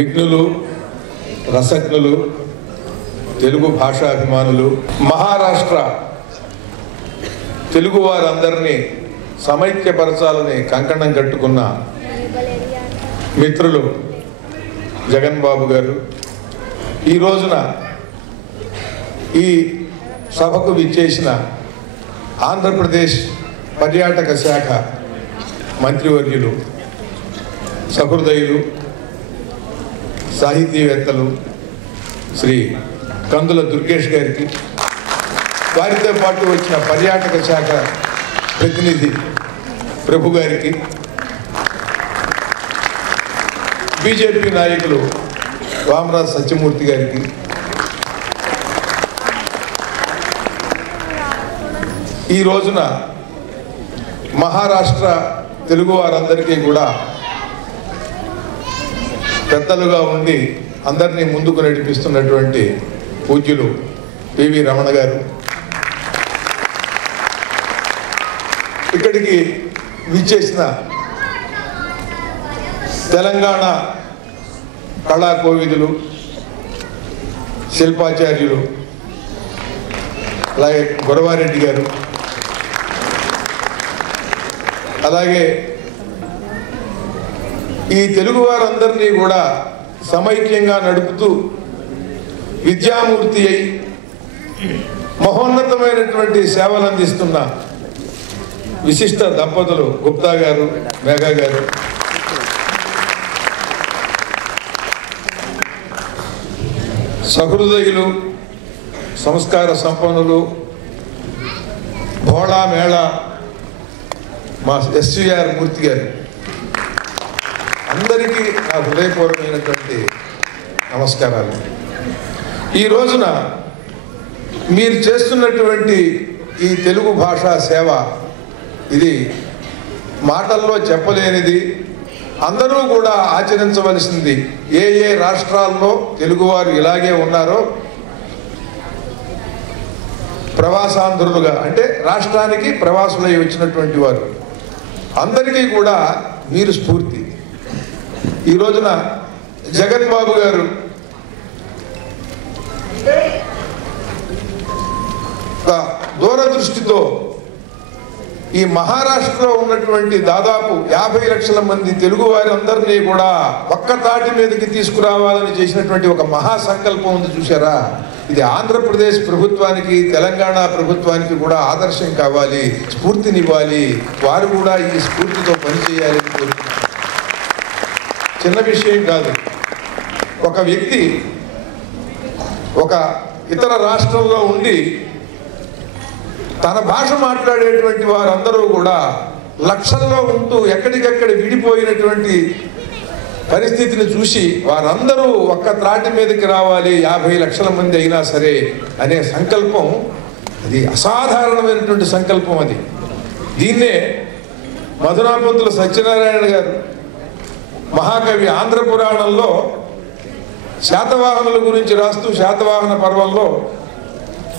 విఘ్నులు, రసజ్ఞులు, తెలుగు భాషాభిమానులు, మహారాష్ట్ర తెలుగు వారందరినీ సమైక్యపరచాలని కంకణం కట్టుకున్న మిత్రులు జగన్ బాబు గారు ఈ రోజున ఈ సభకు విచ్చేసిన ఆంధ్రప్రదేశ్ పర్యాటక శాఖ మంత్రివర్యులు, సహృదయులు, సాహితీవేత్తలు శ్రీ కందుల దుర్గేష్ గారికి, వారితో పాటు వచ్చిన పర్యాటక శాఖ ప్రతినిధి ప్రభు గారికి, బీజేపీ నాయకులు వామరాజ్ సత్యమూర్తి గారికి, ఈ రోజున మహారాష్ట్ర తెలుగు వారందరికీ కూడా పెద్దలుగా ఉండి అందరినీ ముందుకు నడిపిస్తున్నటువంటి పూజ్యులు పివి రమణ గారు, ఇక్కడికి విచ్చేసిన తెలంగాణ కళాకోవిదులు, శిల్పాచార్యులు, అలాగే గురవారెడ్డి గారు, అలాగే ఈ తెలుగు వారందరినీ కూడా సమైక్యంగా నడుపుతూ విద్యామూర్తి అయి మహోన్నతమైనటువంటి సేవలు అందిస్తున్న విశిష్ట దంపతులు గుప్తా గారు, మేఘా గారు, సహృదయులు, సంస్కార సంపన్నులు, భోళా మేళా మా ఎస్విఆర్ మూర్తి గారు, అందరికీ నా హృదయపూర్వకమైనటువంటి నమస్కారాలు. ఈ రోజున మీరు చేస్తున్నటువంటి ఈ తెలుగు భాషా సేవ ఇది మాటల్లో చెప్పలేనిది, అందరూ కూడా ఆచరించవలసింది. ఏ ఏ రాష్ట్రాల్లో తెలుగువారు ఇలాగే ఉన్నారో ప్రవాసాంధ్రులుగా, అంటే రాష్ట్రానికి ప్రవాసులై వచ్చినటువంటి వారు అందరికీ కూడా మీరు స్ఫూర్తి. ఈ రోజున జగన్ బాబు గారు దూరదృష్టితో ఈ మహారాష్ట్రలో ఉన్నటువంటి దాదాపు 50 లక్షల మంది తెలుగు వారందరినీ కూడా ఒక్క తాటి మీదకి తీసుకురావాలని చేసినటువంటి ఒక మహాసంకల్పం ఉంది చూసారా. ఇది ఆంధ్రప్రదేశ్ ప్రభుత్వానికి, తెలంగాణ ప్రభుత్వానికి కూడా ఆదర్శం కావాలి, స్ఫూర్తినివ్వాలి. వారు కూడా ఈ స్ఫూర్తితో పనిచేయాలని కోరుతున్నారు. చిన్న విషయం కాదు. ఒక వ్యక్తి ఒక ఇతర రాష్ట్రంలో ఉండి తన భాష మాట్లాడేటువంటి వారందరూ కూడా లక్షల్లో ఉంటూ ఎక్కడికెక్కడ విడిపోయినటువంటి పరిస్థితిని చూసి వారందరూ ఒక్క త్రాటి మీదకి రావాలి, 50 లక్షల మంది అయినా సరే అనే సంకల్పం, అది అసాధారణమైనటువంటి సంకల్పం. అది దీన్నే మధురాపంతుల సత్యనారాయణ గారు మహాకవి ఆంధ్ర పురాణంలో శాతవాహనుల గురించి రాస్తూ శాతవాహన పర్వంలో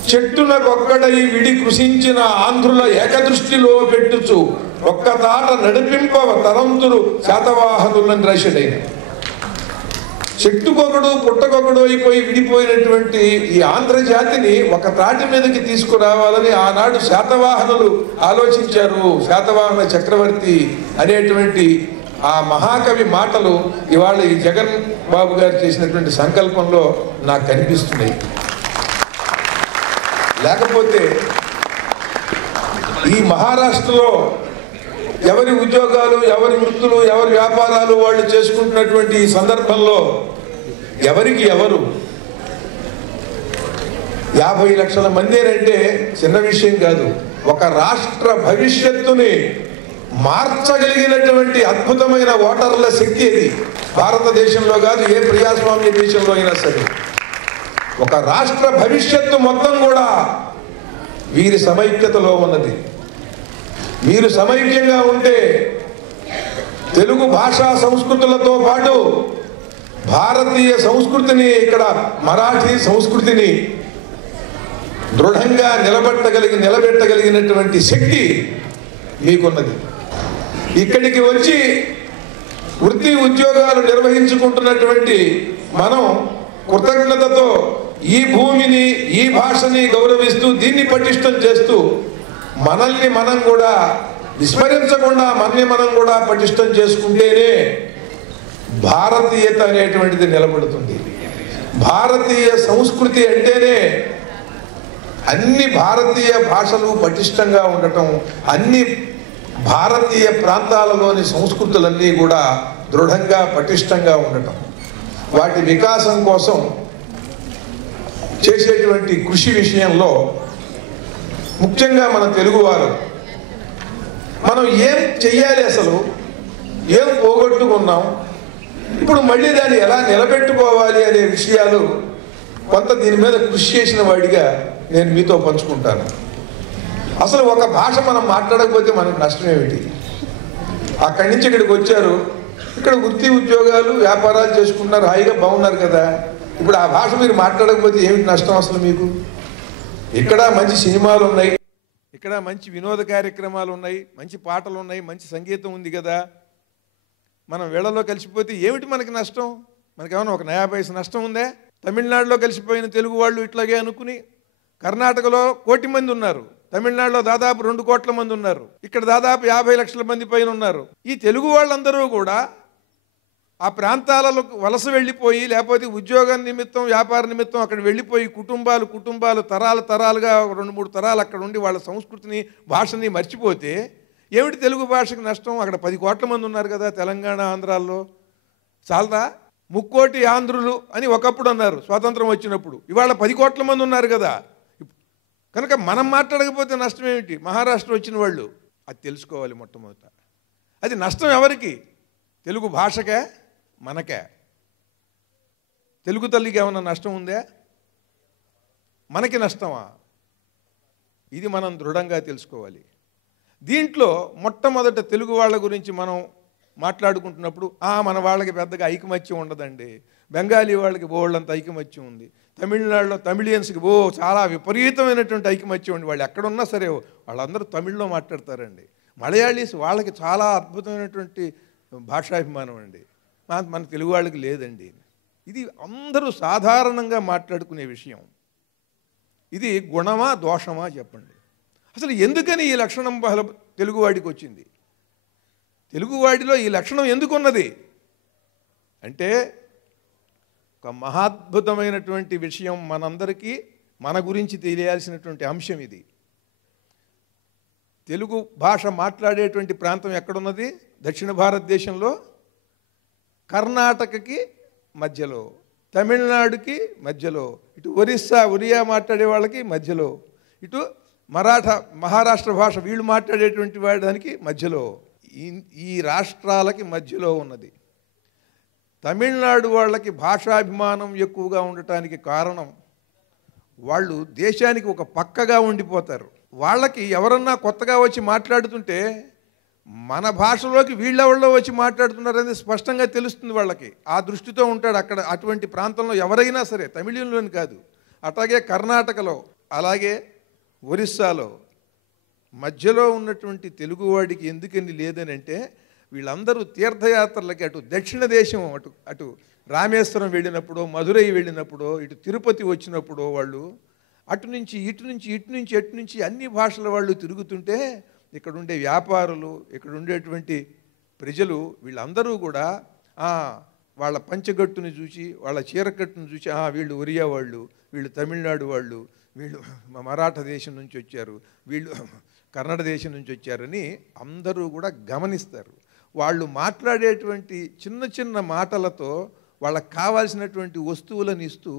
చెట్టునకొక్కడై విడి కృషించిన ఆంధ్రుల ఏకదృష్టిలో పెట్టుచు ఒక్క తాట నడిపింపవ తరంతులు శాతవాహనులని రాశాడైన. చెట్టుకొకడు పుట్టకొకడు అయిపోయి విడిపోయినటువంటి ఈ ఆంధ్రజాతిని ఒక తాటి మీదకి తీసుకురావాలని ఆనాడు శాతవాహనులు ఆలోచించారు. శాతవాహన చక్రవర్తి అనేటువంటి ఆ మహాకవి మాటలు ఇవాళ ఈ జగన్ బాబు గారు చేసినటువంటి సంకల్పంలో నాకు కనిపిస్తున్నాయి. లేకపోతే ఈ మహారాష్ట్రలో ఎవరి ఉద్యోగాలు, ఎవరి వృత్తులు, ఎవరి వ్యాపారాలు వాళ్ళు చేసుకుంటున్నటువంటి ఈ సందర్భంలో ఎవరికి ఎవరు 50 లక్షల మంది అంటే చిన్న విషయం కాదు. ఒక రాష్ట్ర భవిష్యత్తుని మార్చగలిగినటువంటి అద్భుతమైన ఓటర్ల శక్తి ఇది. భారతదేశంలో కాదు, ఏ ప్రజాస్వామ్య దేశంలో అయినా సరే ఒక రాష్ట్ర భవిష్యత్తు మొత్తం కూడా వీరి సమైక్యతలో ఉన్నది. మీరు సమైక్యంగా ఉంటే తెలుగు భాషా సంస్కృతులతో పాటు భారతీయ సంస్కృతిని, ఇక్కడ మరాఠీ సంస్కృతిని దృఢంగా నిలబెట్టగలిగినటువంటి శక్తి మీకున్నది. ఇక్కడికి వచ్చి వృత్తి ఉద్యోగాలు నిర్వహించుకుంటున్నటువంటి మనం కృతజ్ఞతతో ఈ భూమిని, ఈ భాషని గౌరవిస్తూ దీన్ని పటిష్టం చేస్తూ మనల్ని మనం కూడా విస్మరించకుండా మనల్ని మనం కూడా పటిష్టం చేసుకుంటేనే భారతీయత అనేటువంటిది నిలబడుతుంది. భారతీయ సంస్కృతి అంటేనే అన్ని భారతీయ భాషలు పటిష్టంగా ఉండటం, అన్ని భారతీయ ప్రాంతాలలోని సంస్కృతులన్నీ కూడా దృఢంగా పటిష్టంగా ఉండటం, వాటి వికాసం కోసం చేసేటువంటి కృషి విషయంలో ముఖ్యంగా మన తెలుగువారు మనం ఏం చెయ్యాలి, అసలు ఏం పోగొట్టుకున్నాం, ఇప్పుడు మళ్ళీ దాన్ని ఎలా నిలబెట్టుకోవాలి అనే విషయాలు కొంత దీని మీద కృషి చేసిన వాడిగా నేను మీతో పంచుకుంటాను. అసలు ఒక భాష మనం మాట్లాడకపోతే మనకు నష్టం ఏమిటి? అక్కడి నుంచి ఇక్కడికి వచ్చారు, ఇక్కడ వృత్తి ఉద్యోగాలు వ్యాపారాలు చేసుకుంటున్నారు, హాయిగా బాగున్నారు కదా. ఇప్పుడు ఆ భాష మీరు మాట్లాడకపోతే ఏమిటి నష్టం అసలు మీకు? ఇక్కడ మంచి సినిమాలు ఉన్నాయి, ఇక్కడ మంచి వినోద కార్యక్రమాలు ఉన్నాయి, మంచి పాటలు ఉన్నాయి, మంచి సంగీతం ఉంది కదా. మనం వేళల్లో కలిసిపోతే ఏమిటి మనకి నష్టం? మనకేమన్నా ఒక నయా పైసా నష్టం ఉందే? తమిళనాడులో కలిసిపోయిన తెలుగు వాళ్ళు ఇట్లాగే అనుకుని కర్ణాటకలో 1 కోటి మంది ఉన్నారు, తమిళనాడులో దాదాపు 2 కోట్ల మంది ఉన్నారు, ఇక్కడ దాదాపు 50 లక్షల మంది పైన ఉన్నారు. ఈ తెలుగు వాళ్ళందరూ కూడా ఆ ప్రాంతాలలో వలస వెళ్ళిపోయి, లేకపోతే ఉద్యోగం నిమిత్తం, వ్యాపార నిమిత్తం అక్కడ వెళ్ళిపోయి కుటుంబాలు తరాలుగా 2-3 తరాలు అక్కడ ఉండి వాళ్ళ సంస్కృతిని, భాషని మర్చిపోతే ఏమిటి తెలుగు భాషకు నష్టం? అక్కడ 10 కోట్ల మంది ఉన్నారు కదా తెలంగాణ, ఆంధ్రాల్లో. చాలదా? 3 కోటి ఆంధ్రులు అని ఒకప్పుడు అన్నారు స్వాతంత్రం వచ్చినప్పుడు, ఇవాళ 10 కోట్ల మంది ఉన్నారు కదా. కనుక మనం మాట్లాడకపోతే నష్టం ఏమిటి? మహారాష్ట్ర వచ్చిన వాళ్ళు అది తెలుసుకోవాలి మొట్టమొదట. అది నష్టం ఎవరికి? తెలుగు భాషకే, మనకే? తెలుగు తల్లికి ఏమన్నా నష్టం ఉందా? మనకి నష్టమా? ఇది మనం దృఢంగా తెలుసుకోవాలి. దీంట్లో మొట్టమొదట తెలుగు వాళ్ళ గురించి మనం మాట్లాడుకుంటున్నప్పుడు మన వాళ్ళకి పెద్దగా ఐకమత్యం ఉండదండి, బెంగాలీ వాళ్ళకి బోళ్ళంత ఐకమత్యం ఉంది, తమిళనాడులో తమిళియన్స్కి చాలా విపరీతమైనటువంటి ఐకమత్యం ఉంది, వాళ్ళు ఎక్కడున్నా సరే వాళ్ళందరూ తమిళ్లో మాట్లాడతారండి. మలయాళీస్ వాళ్ళకి చాలా అద్భుతమైనటువంటి భాషాభిమానం అండి, మన తెలుగు వాళ్ళకి లేదండి. ఇది అందరూ సాధారణంగా మాట్లాడుకునే విషయం. ఇది గుణమా దోషమా చెప్పండి? అసలు ఎందుకని ఈ లక్షణం తెలుగువాడికి వచ్చింది? తెలుగువాడిలో ఈ లక్షణం ఎందుకున్నది అంటే ఒక మహాద్భుతమైనటువంటి విషయం, మనందరికీ మన గురించి తెలియాల్సినటువంటి అంశం ఇది. తెలుగు భాష మాట్లాడేటువంటి ప్రాంతం ఎక్కడున్నది? దక్షిణ భారతదేశంలో కర్ణాటకకి మధ్యలో, తమిళనాడుకి మధ్యలో, ఇటు ఒరియా మాట్లాడే వాళ్ళకి మధ్యలో, ఇటు మహారాష్ట్ర భాష వీళ్ళు మాట్లాడేటువంటి వాడానికి మధ్యలో, ఈ రాష్ట్రాలకి మధ్యలో ఉన్నది. తమిళనాడు వాళ్ళకి భాషాభిమానం ఎక్కువగా ఉండటానికి కారణం వాళ్ళు దేశానికి ఒక పక్కగా ఉండిపోతారు. వాళ్ళకి ఎవరన్నా కొత్తగా వచ్చి మాట్లాడుతుంటే మన భాషలోకి వీళ్ళెవళ్ళో వచ్చి మాట్లాడుతున్నారనేది స్పష్టంగా తెలుస్తుంది వాళ్ళకి. ఆ దృష్టితో ఉంటాడు అక్కడ. అటువంటి ప్రాంతంలో ఎవరైనా సరే, తమిళంలోని కాదు, అట్లాగే కర్ణాటకలో, అలాగే ఒరిస్సాలో మధ్యలో ఉన్నటువంటి తెలుగువాడికి ఎందుకని లేదని అంటే వీళ్ళందరూ తీర్థయాత్రలకి అటు దక్షిణ దేశం, అటు రామేశ్వరం వెళ్ళినప్పుడు, మధురై వెళ్ళినప్పుడు, ఇటు తిరుపతి వచ్చినప్పుడు వాళ్ళు అటు నుంచి ఇటు నుంచి అన్ని భాషల వాళ్ళు తిరుగుతుంటే ఇక్కడ ఉండే వ్యాపారులు, ఇక్కడ ఉండేటువంటి ప్రజలు వీళ్ళందరూ కూడా వాళ్ళ పంచగట్టుని చూసి, వాళ్ళ చీరకట్టును చూసి వీళ్ళు ఒరియా వాళ్ళు, వీళ్ళు తమిళనాడు వాళ్ళు, వీళ్ళు మరాఠా దేశం నుంచి వచ్చారు, వీళ్ళు కన్నడ దేశం నుంచి వచ్చారని అందరూ కూడా గమనిస్తారు. వాళ్ళు మాట్లాడేటువంటి చిన్న మాటలతో వాళ్ళకు కావాల్సినటువంటి వస్తువులను ఇస్తూ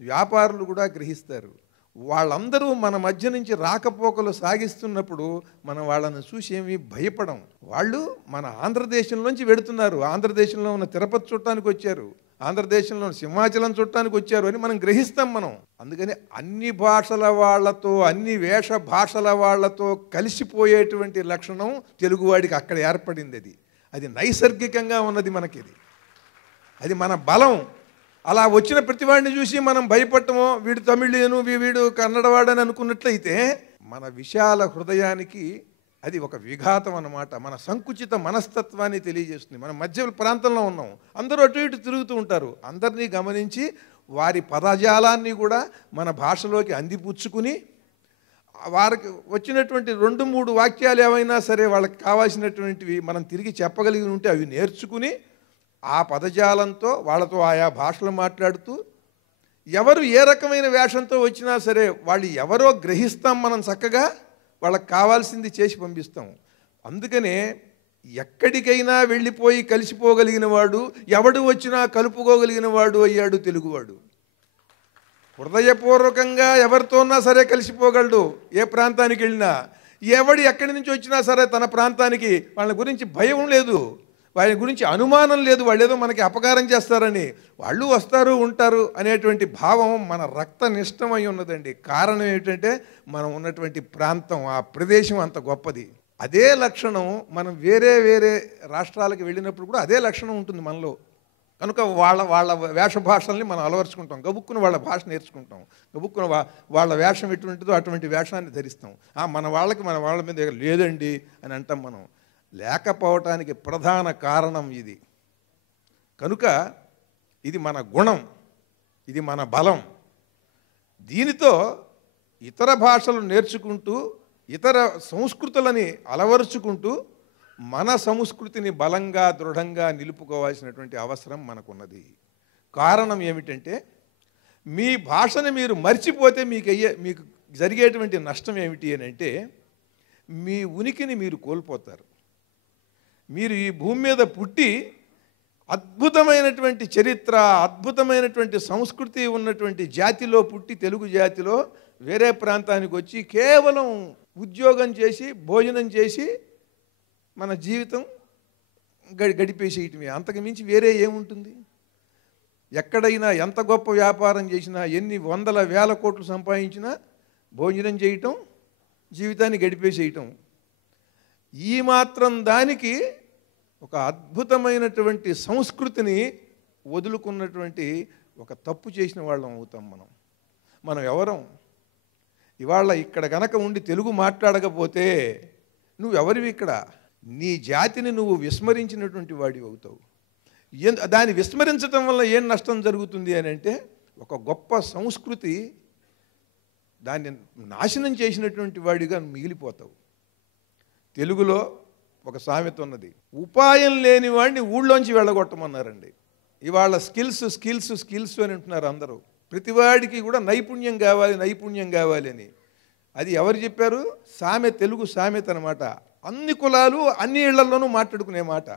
వ్యాపారులు కూడా గ్రహిస్తారు. వాళ్ళందరూ మన మధ్య నుంచి రాకపోకలు సాగిస్తున్నప్పుడు మనం వాళ్ళని చూసి ఏమీ భయపడం. వాళ్ళు మన ఆంధ్రదేశంలోంచి వెడుతున్నారు, ఆంధ్రదేశంలో ఉన్న తిరుపతి చుట్టానికి వచ్చారు, ఆంధ్రదేశంలో సింహాచలం చుట్టానికి వచ్చారు అని మనం గ్రహిస్తాం మనం. అందుకని అన్ని భాషల వాళ్ళతో, అన్ని వేష భాషల వాళ్ళతో కలిసిపోయేటువంటి లక్షణం తెలుగువాడికి అక్కడ ఏర్పడింది. అది నైసర్గికంగా ఉన్నది మనకి. అది మన బలం. అలా వచ్చిన ప్రతివాడిని చూసి మనం భయపడటమో, వీడు తమిళను వీడు కన్నడవాడని అనుకున్నట్లయితే మన విశాల హృదయానికి అది ఒక విఘాతం అన్నమాట. మన సంకుచిత మనస్తత్వాన్ని తెలియజేస్తుంది. మనం మధ్య ప్రాంతంలో ఉన్నాం, అందరూ అటు ఇటు తిరుగుతూ ఉంటారు. అందరినీ గమనించి వారి పదజాలాన్ని కూడా మన భాషలోకి అందిపుచ్చుకుని వారికి వచ్చినటువంటి 2-3 వాక్యాలు ఏవైనా సరే వాళ్ళకి కావాల్సినటువంటివి మనం తిరిగి చెప్పగలిగి ఉంటే అవి నేర్చుకుని ఆ పదజాలంతో వాళ్ళతో ఆయా భాషలు మాట్లాడుతూ ఎవరు ఏ రకమైన వేషంతో వచ్చినా సరే వాళ్ళు ఎవరో గ్రహిస్తాం, మనం చక్కగా వాళ్ళకి కావాల్సింది చేసి పంపిస్తాం. అందుకనే ఎక్కడికైనా వెళ్ళిపోయి కలిసిపోగలిగిన వాడు, ఎవడు వచ్చినా కలుపుకోగలిగిన వాడు అయ్యాడు తెలుగువాడు. హృదయపూర్వకంగా ఎవరితోన్నా సరే కలిసిపోగలడు. ఏ ప్రాంతానికి వెళ్ళినా ఎవడు ఎక్కడి నుంచి వచ్చినా సరే తన ప్రాంతానికి వాళ్ళ గురించి భయం లేదు, వాళ్ళ గురించి అనుమానం లేదు, వాళ్ళు ఏదో మనకి అపకారం చేస్తారని. వాళ్ళు వస్తారు ఉంటారు అనేటువంటి భావం మన రక్తనిష్టమై ఉన్నదండి. కారణం ఏమిటంటే మనం ఉన్నటువంటి ప్రాంతం, ఆ ప్రదేశం అంత గొప్పది. అదే లక్షణం మనం వేరే వేరే రాష్ట్రాలకు వెళ్ళినప్పుడు కూడా అదే లక్షణం ఉంటుంది మనలో. కనుక వాళ్ళ వేష భాషల్ని మనం అలవరుచుకుంటాం, గబుక్కుని వాళ్ళ భాష నేర్చుకుంటాం, గబుక్కుని వాళ్ళ వేషం ఎటువంటిదో అటువంటి వేషాన్ని ధరిస్తాం. మన వాళ్ళ మీద లేదండి అని అంటాం. మనం లేకపోవటానికి ప్రధాన కారణం ఇది. కనుక ఇది మన గుణం, ఇది మన బలం. దీనితో ఇతర భాషలు నేర్చుకుంటూ ఇతర సంస్కృతులని అలవరుచుకుంటూ మన సంస్కృతిని బలంగా దృఢంగా నిలుపుకోవాల్సినటువంటి అవసరం మనకున్నది. కారణం ఏమిటంటే మీ భాషను మీరు మర్చిపోతే మీకు జరిగేటువంటి నష్టం ఏమిటి అని అంటే మీ ఉనికిని మీరు కోల్పోతారు. మీరు ఈ భూమి మీద పుట్టి అద్భుతమైనటువంటి చరిత్ర, అద్భుతమైనటువంటి సంస్కృతి ఉన్నటువంటి జాతిలో పుట్టి, తెలుగు జాతిలో వేరే ప్రాంతానికి వచ్చి కేవలం ఉద్యోగం చేసి భోజనం చేసి మన జీవితం గడిపేసేయటమే, అంతకు మించి వేరే ఏముంటుంది? ఎక్కడైనా ఎంత గొప్ప వ్యాపారం చేసినా, ఎన్ని వందల వేల కోట్లు సంపాదించినా భోజనం చేయటం, జీవితాన్ని గడిపేసేయటం. ఈ మాత్రం దానికి ఒక అద్భుతమైనటువంటి సంస్కృతిని వదులుకున్నటువంటి ఒక తప్పు చేసిన వాళ్ళం అవుతాం మనం ఎవరం? ఇవాళ ఇక్కడ గనక ఉండి తెలుగు మాట్లాడకపోతే నువ్వెవరివి? ఇక్కడ నీ జాతిని నువ్వు విస్మరించినటువంటి వాడివి అవుతావు. దాన్ని విస్మరించడం వల్ల ఏం నష్టం జరుగుతుంది అని అంటే ఒక గొప్ప సంస్కృతి దాన్ని నాశనం చేసినటువంటి వాడిగా మిగిలిపోతావు. తెలుగులో ఒక సామెత ఉన్నది, ఉపాయం లేని వాడిని ఊళ్ళోంచి వెళ్ళగొట్టమన్నారండి. ఇవాళ స్కిల్స్ అని అంటున్నారు అందరూ. ప్రతివాడికి కూడా నైపుణ్యం కావాలి అని. అది ఎవరు చెప్పారు? తెలుగు సామెత అన్నమాట. అన్ని కులాలు అన్ని ఇళ్లలోనూ మాట్లాడుకునే మాట.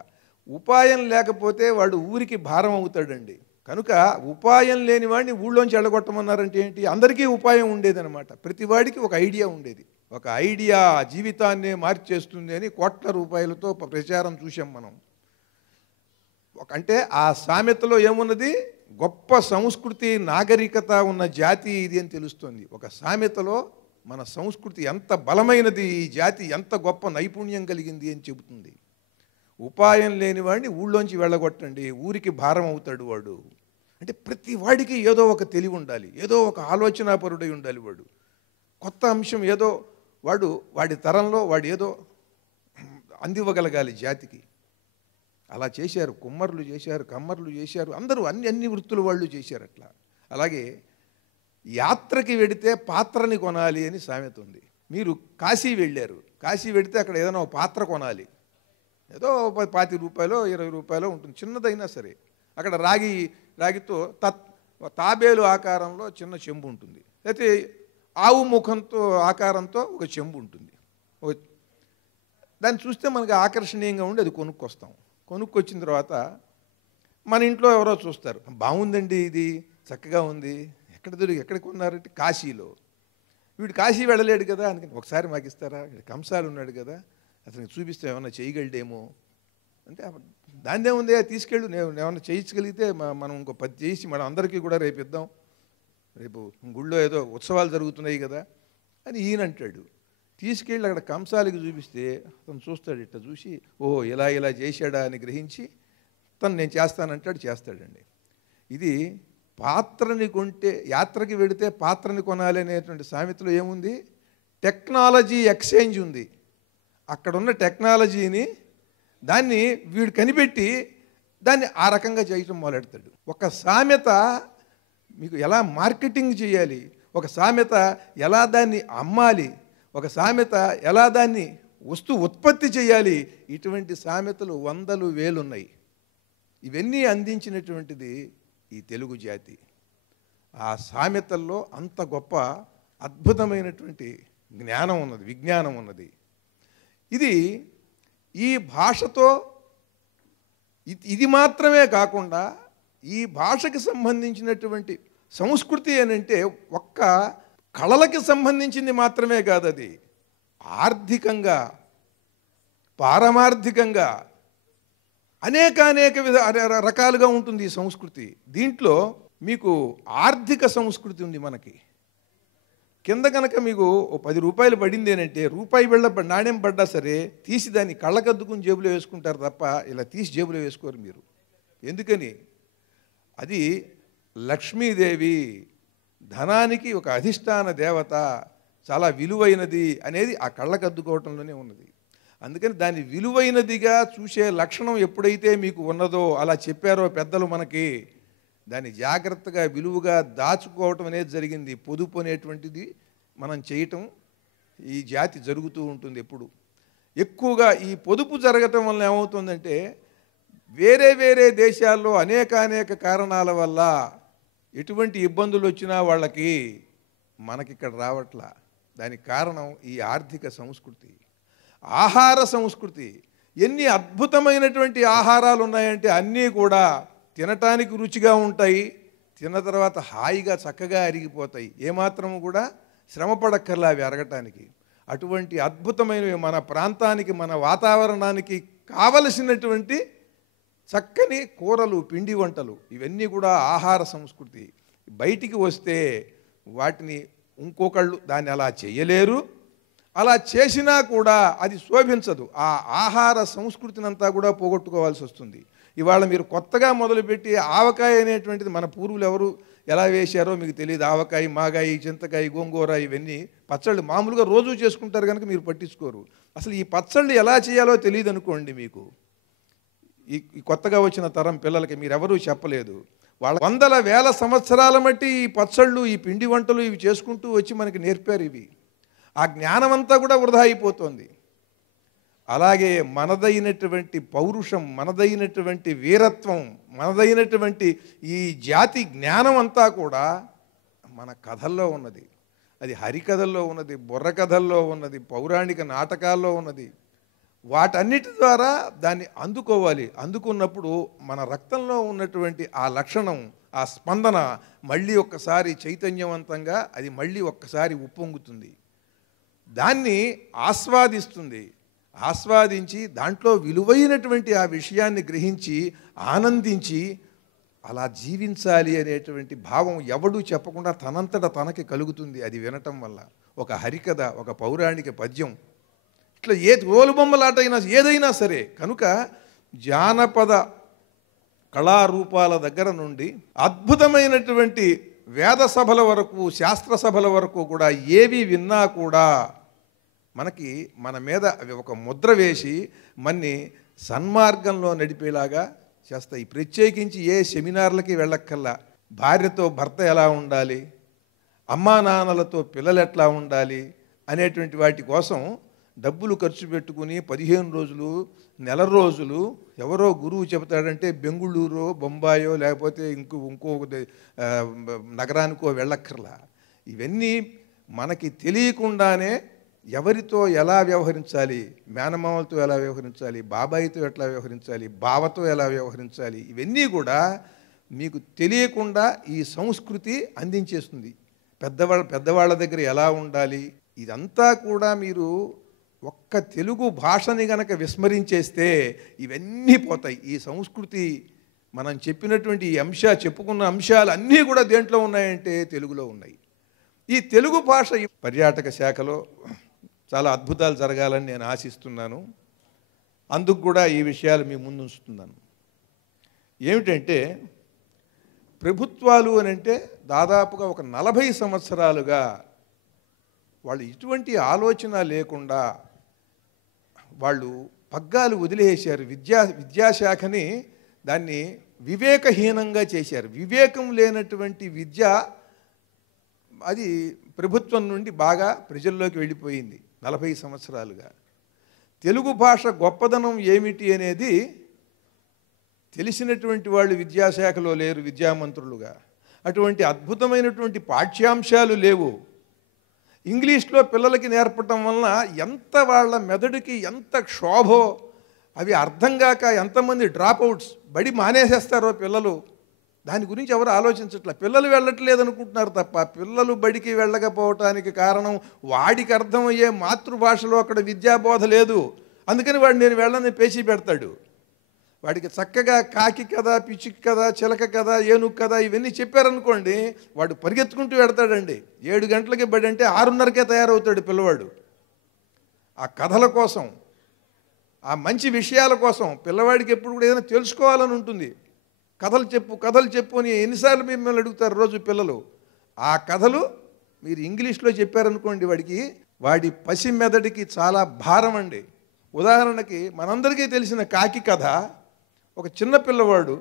ఉపాయం లేకపోతే వాడు ఊరికి భారం అవుతాడండి. కనుక ఉపాయం లేని వాడిని ఊళ్ళోంచి వెళ్ళగొట్టమన్నారంటే ఏంటి? అందరికీ ఉపాయం ఉండేదన్నమాట. ప్రతివాడికి ఒక ఐడియా ఉండేది. ఒక ఐడియా జీవితాన్నే మార్చేస్తుంది అని కోట్ల రూపాయలతో ప్రచారం చూసాం మనం. అంటే ఆ సామెతలో ఏమున్నది? గొప్ప సంస్కృతి నాగరికత ఉన్న జాతి ఇది అని తెలుస్తుంది. ఒక సామెతలో మన సంస్కృతి ఎంత బలమైనది, ఈ జాతి ఎంత గొప్ప నైపుణ్యం కలిగింది అని చెబుతుంది. ఉపాయం లేని వాడిని ఊళ్ళోంచి వెళ్ళగొట్టండి, ఊరికి భారం అవుతాడు వాడు. అంటే ప్రతి వాడికి ఏదో ఒక తెలివి ఉండాలి, ఏదో ఒక ఆలోచనాపరుడై ఉండాలి వాడు. కొత్త అంశం ఏదో వాడి తరంలో వాడు ఏదో అందివ్వగలగాలి జాతికి. అలా చేశారు, కుమ్మర్లు చేశారు, కమ్మర్లు చేశారు, అందరూ అన్ని వృత్తుల వాళ్ళు చేశారు అట్లా. అలాగే యాత్రకి వెడితే పాత్రని కొనాలి అని సామెత ఉంది. మీరు కాశీ వెళ్ళారు, కాశీ వెడితే అక్కడ ఏదైనా ఒక పాత్ర కొనాలి. ఏదో 25 రూపాయలు 20 రూపాయలు ఉంటుంది, చిన్నదైనా సరే. అక్కడ రాగితో తాబేలు ఆకారంలో చిన్న చెంబు ఉంటుంది, అయితే ఆవు ముఖంతో ఆకారంతో ఒక చెంబు ఉంటుంది. దాన్ని చూస్తే మనకి ఆకర్షణీయంగా ఉండి అది కొనుక్కొచ్చిన తర్వాత మన ఇంట్లో ఎవరో చూస్తారు, బాగుందండి, ఇది చక్కగా ఉంది, ఎక్కడ కొన్నారంటే కాశీలో. వీడు కాశీ వెళ్ళలేడు కదా, అందుకని ఒకసారి మాకు ఇస్తారా, కంసాలు ఉన్నాడు కదా, అతనికి చూపిస్తే ఏమన్నా చేయగలడేమో అంటే దాన్నే ఉంది, తీసుకెళ్ళు, నేను ఏమన్నా చేయించగలిగితే మనం ఇంకో 10 చేసి మనం అందరికీ కూడా రేపు ఇద్దాం, రేపు గుళ్ళో ఏదో ఉత్సవాలు జరుగుతున్నాయి కదా అని ఈయన అంటాడు. తీసుకెళ్ళి అక్కడ కంసాలకి చూపిస్తే అతను చూస్తాడు, ఇట్లా చూసి ఓహో ఇలా చేశాడా అని గ్రహించి తను నేను చేస్తానంటాడు, చేస్తాడండి. ఇది పాత్రని కొంటే, యాత్రకి వెడితే పాత్రని కొనాలి అనేటువంటి సామెతలో ఏముంది? టెక్నాలజీ ఎక్స్చేంజ్ ఉంది. అక్కడున్న టెక్నాలజీని దాన్ని వీడు కనిపెట్టి దాన్ని ఆ రకంగా చేయటం మొదలెడతాడు. ఒక సామెత మీకు ఎలా మార్కెటింగ్ చేయాలి, ఒక సామెత ఎలా దాన్ని అమ్మాలి, ఒక సామెత ఎలా దాన్ని ఉత్పత్తి చేయాలి, ఇటువంటి సామెతలు వందలు వేలు ఉన్నాయి. ఇవన్నీ అందించినటువంటిది ఈ తెలుగు జాతి. ఆ సామెతల్లో అంత గొప్ప అద్భుతమైనటువంటి జ్ఞానం ఉన్నది, విజ్ఞానం ఉన్నది. ఇది ఈ భాషతో ఇది మాత్రమే కాకుండా ఈ భాషకి సంబంధించినటువంటి సంస్కృతి అని అంటే ఒక్క కళలకి సంబంధించింది మాత్రమే కాదు, అది ఆర్థికంగా పారమార్థికంగా అనేక రకాలుగా ఉంటుంది ఈ సంస్కృతి. దీంట్లో మీకు ఆర్థిక సంస్కృతి ఉంది. మనకి కింద కనుక మీకు 10 రూపాయలు పడింది అంటే రూపాయి బిళ్ళ నాణ్యం పడ్డా సరే తీసి దాన్ని కళ్ళకద్దుకుని జేబులో వేసుకుంటారు తప్ప ఇలా తీసి జేబులో వేసుకోరు మీరు. ఎందుకని? అది లక్ష్మీదేవి, ధనానికి ఒక అధిష్టాన దేవత, చాలా విలువైనది అనేది ఆ కళ్ళకద్దుకోవటంలోనే ఉన్నది. అందుకని దాన్ని విలువైనదిగా చూసే లక్షణం ఎప్పుడైతే మీకు ఉన్నదో, అలా చెప్పారో పెద్దలు మనకి, దాన్ని జాగ్రత్తగా విలువగా దాచుకోవటం అనేది జరిగింది. పొదుపు అనేటువంటిది మనం చేయటం ఈ జాతి జరుగుతూ ఉంటుంది. ఎప్పుడు ఎక్కువగా ఈ పొదుపు జరగటం వల్ల ఏమవుతుందంటే వేరే వేరే దేశాల్లో అనేక కారణాల వల్ల ఎటువంటి ఇబ్బందులు వచ్చినా వాళ్ళకి మనకిక్కడ రావట్లా. దానికి కారణం ఈ ఆర్థిక సంస్కృతి, ఆహార సంస్కృతి. ఎన్ని అద్భుతమైనటువంటి ఆహారాలు ఉన్నాయంటే అన్నీ కూడా తినటానికి రుచిగా ఉంటాయి, తిన్న తర్వాత హాయిగా చక్కగా అరిగిపోతాయి, ఏమాత్రము కూడా శ్రమ పడక్కర్లా అవి అరగటానికి. అటువంటి అద్భుతమైనవి మన ప్రాంతానికి, మన వాతావరణానికి కావలసినటువంటి చక్కని కూరలు, పిండి వంటలు, ఇవన్నీ కూడా ఆహార సంస్కృతి. బయటికి వస్తే వాటిని ఇంకొకళ్ళు దాన్ని అలా చేయలేరు, అలా చేసినా కూడా అది శోభించదు. ఆ ఆహార సంస్కృతినంతా కూడా పోగొట్టుకోవాల్సి వస్తుంది. ఇవాళ మీరు కొత్తగా మొదలుపెట్టి ఆవకాయ అనేటువంటిది మన పూర్వులు ఎవరు ఎలా వేశారో మీకు తెలియదు. ఆవకాయ, మాగాయి, చింతకాయ, గోంగూర ఇవన్నీ పచ్చళ్ళు మామూలుగా రోజు చేసుకుంటారు కనుక మీరు పట్టించుకోరు. అసలు ఈ పచ్చళ్ళు ఎలా చేయాలో తెలియదు అనుకోండి. మీకు ఈ కొత్తగా వచ్చిన తరం పిల్లలకి మీరెవరూ చెప్పలేదు. వాళ్ళ వందల వేల సంవత్సరాల మట్టి ఈ పచ్చళ్ళు, ఈ పిండి వంటలు ఇవి చేసుకుంటూ వచ్చి మనకి నేర్పారు. ఇవి ఆ జ్ఞానం అంతా కూడా వృధా అయిపోతుంది. అలాగే మనదైనటువంటి పౌరుషం, మనదైనటువంటి వీరత్వం, మనదైనటువంటి ఈ జాతి జ్ఞానం అంతా కూడా మన కథల్లో ఉన్నది. అది హరికథల్లో ఉన్నది, బుర్ర కథల్లో ఉన్నది, పౌరాణిక నాటకాల్లో ఉన్నది. వాటన్నిటి ద్వారా దాన్ని అందుకోవాలి. అందుకున్నప్పుడు మన రక్తంలో ఉన్నటువంటి ఆ లక్షణం, ఆ స్పందన మళ్ళీ ఒక్కసారి చైతన్యవంతంగా అది మళ్ళీ ఒక్కసారి ఉప్పొంగుతుంది. దాన్ని ఆస్వాదిస్తుంది. ఆస్వాదించి దాంట్లో విలువైనటువంటి ఆ విషయాన్ని గ్రహించి ఆనందించి అలా జీవించాలి అనేటువంటి భావం ఎవడూ చెప్పకుండా తనంతట తనకి కలుగుతుంది అది వినటం వల్ల. ఒక హరికథ, ఒక పౌరాణిక పద్యం, ఇట్లా ఏ తోలుబొమ్మలాటైనా ఏదైనా సరే. కనుక జానపద కళారూపాల దగ్గర నుండి అద్భుతమైనటువంటి వేద సభల వరకు, శాస్త్ర సభల వరకు కూడా ఏవి విన్నా కూడా మనకి మన మీద అవి ఒక ముద్ర వేసి మన్ని సన్మార్గంలో నడిపేలాగా చేస్తాయి. ప్రత్యేకించి ఏ సెమినార్లకి వెళ్ళక్కల్లా భార్యతో భర్త ఎలా ఉండాలి, అమ్మా నాన్నలతో పిల్లలు ఎట్లా ఉండాలి అనేటువంటి వాటి కోసం డబ్బులు ఖర్చు పెట్టుకుని 15 రోజులు, నెల రోజులు ఎవరో గురువు చెబుతాడంటే బెంగుళూరో, బొంబాయో లేకపోతే ఇంకో నగరానికో వెళ్ళక్కర్లా. ఇవన్నీ మనకి తెలియకుండానే ఎవరితో ఎలా వ్యవహరించాలి, మేనమామలతో ఎలా వ్యవహరించాలి, బాబాయితో ఎట్లా వ్యవహరించాలి, బావతో ఎలా వ్యవహరించాలి, ఇవన్నీ కూడా మీకు తెలియకుండా ఈ సంస్కృతి అందించేస్తుంది. పెద్దవాళ్ళ దగ్గర ఎలా ఉండాలి, ఇదంతా కూడా మీరు ఒక్క తెలుగు భాషని గనక విస్మరించేస్తే ఇవన్నీ పోతాయి. ఈ సంస్కృతి మనం చెప్పినటువంటి ఈ చెప్పుకున్న అంశాలు అన్నీ కూడా దేంట్లో ఉన్నాయంటే తెలుగులో ఉన్నాయి. ఈ తెలుగు భాష పర్యాటక శాఖలో చాలా అద్భుతాలు జరగాలని నేను ఆశిస్తున్నాను. అందుకు కూడా ఈ విషయాలు మీ ముందు ఉంచుతున్నాను. ఏమిటంటే ప్రభుత్వాలు అని అంటే దాదాపుగా ఒక 40 సంవత్సరాలుగా వాళ్ళు ఇటువంటి ఆలోచన లేకుండా వాళ్ళు పగ్గాలు వదిలేశారు. విద్యాశాఖని దాన్ని వివేకహీనంగా చేశారు. వివేకం లేనటువంటి విద్య అది ప్రభుత్వం నుండి బాగా ప్రజల్లోకి వెళ్ళిపోయింది 40 సంవత్సరాలుగా. తెలుగు భాష గొప్పదనం ఏమిటి అనేది తెలిసినటువంటి వాళ్ళు విద్యాశాఖలో లేరు విద్యామంత్రులుగా. అటువంటి అద్భుతమైనటువంటి పాఠ్యాంశాలు లేవు. ఇంగ్లీష్లో పిల్లలకి నేర్పటం వలన ఎంత వాళ్ళ మెదడుకి ఎంత క్షోభో, అవి అర్థం కాక ఎంతమంది డ్రాప్అవుట్స్, బడి మానేసేస్తారో పిల్లలు. దాని గురించి ఎవరు ఆలోచించట్లే. పిల్లలు వెళ్ళట్లేదు అనుకుంటున్నారు తప్ప పిల్లలు బడికి వెళ్ళకపోవటానికి కారణం వాడికి అర్థమయ్యే మాతృభాషలో అక్కడ విద్యాబోధ లేదు. అందుకని వాడు నేను వెళ్ళని పేచీ పెడతాడు. వాడికి చక్కగా కాకి కథ, పిచ్చుకి కథ, చిలక కథ, ఏనుగు కథ ఇవన్నీ చెప్పారనుకోండి, వాడు పరిగెత్తుకుంటూ వెడతాడండి. 7 గంటలకి బడి అంటే 6:30కే తయారవుతాడు పిల్లవాడు. ఆ కథల కోసం, ఆ మంచి విషయాల కోసం పిల్లవాడికి ఎప్పుడు కూడా ఏదైనా తెలుసుకోవాలని ఉంటుంది. కథలు చెప్పు అని ఎన్నిసార్లు మిమ్మల్ని అడుగుతారు రోజు పిల్లలు. ఆ కథలు మీరు ఇంగ్లీష్లో చెప్పారనుకోండి, వాడి పసి మెదడికి చాలా భారం అండి. ఉదాహరణకి మనందరికీ తెలిసిన కాకి కథ, ఒక చిన్న పిల్లవాడు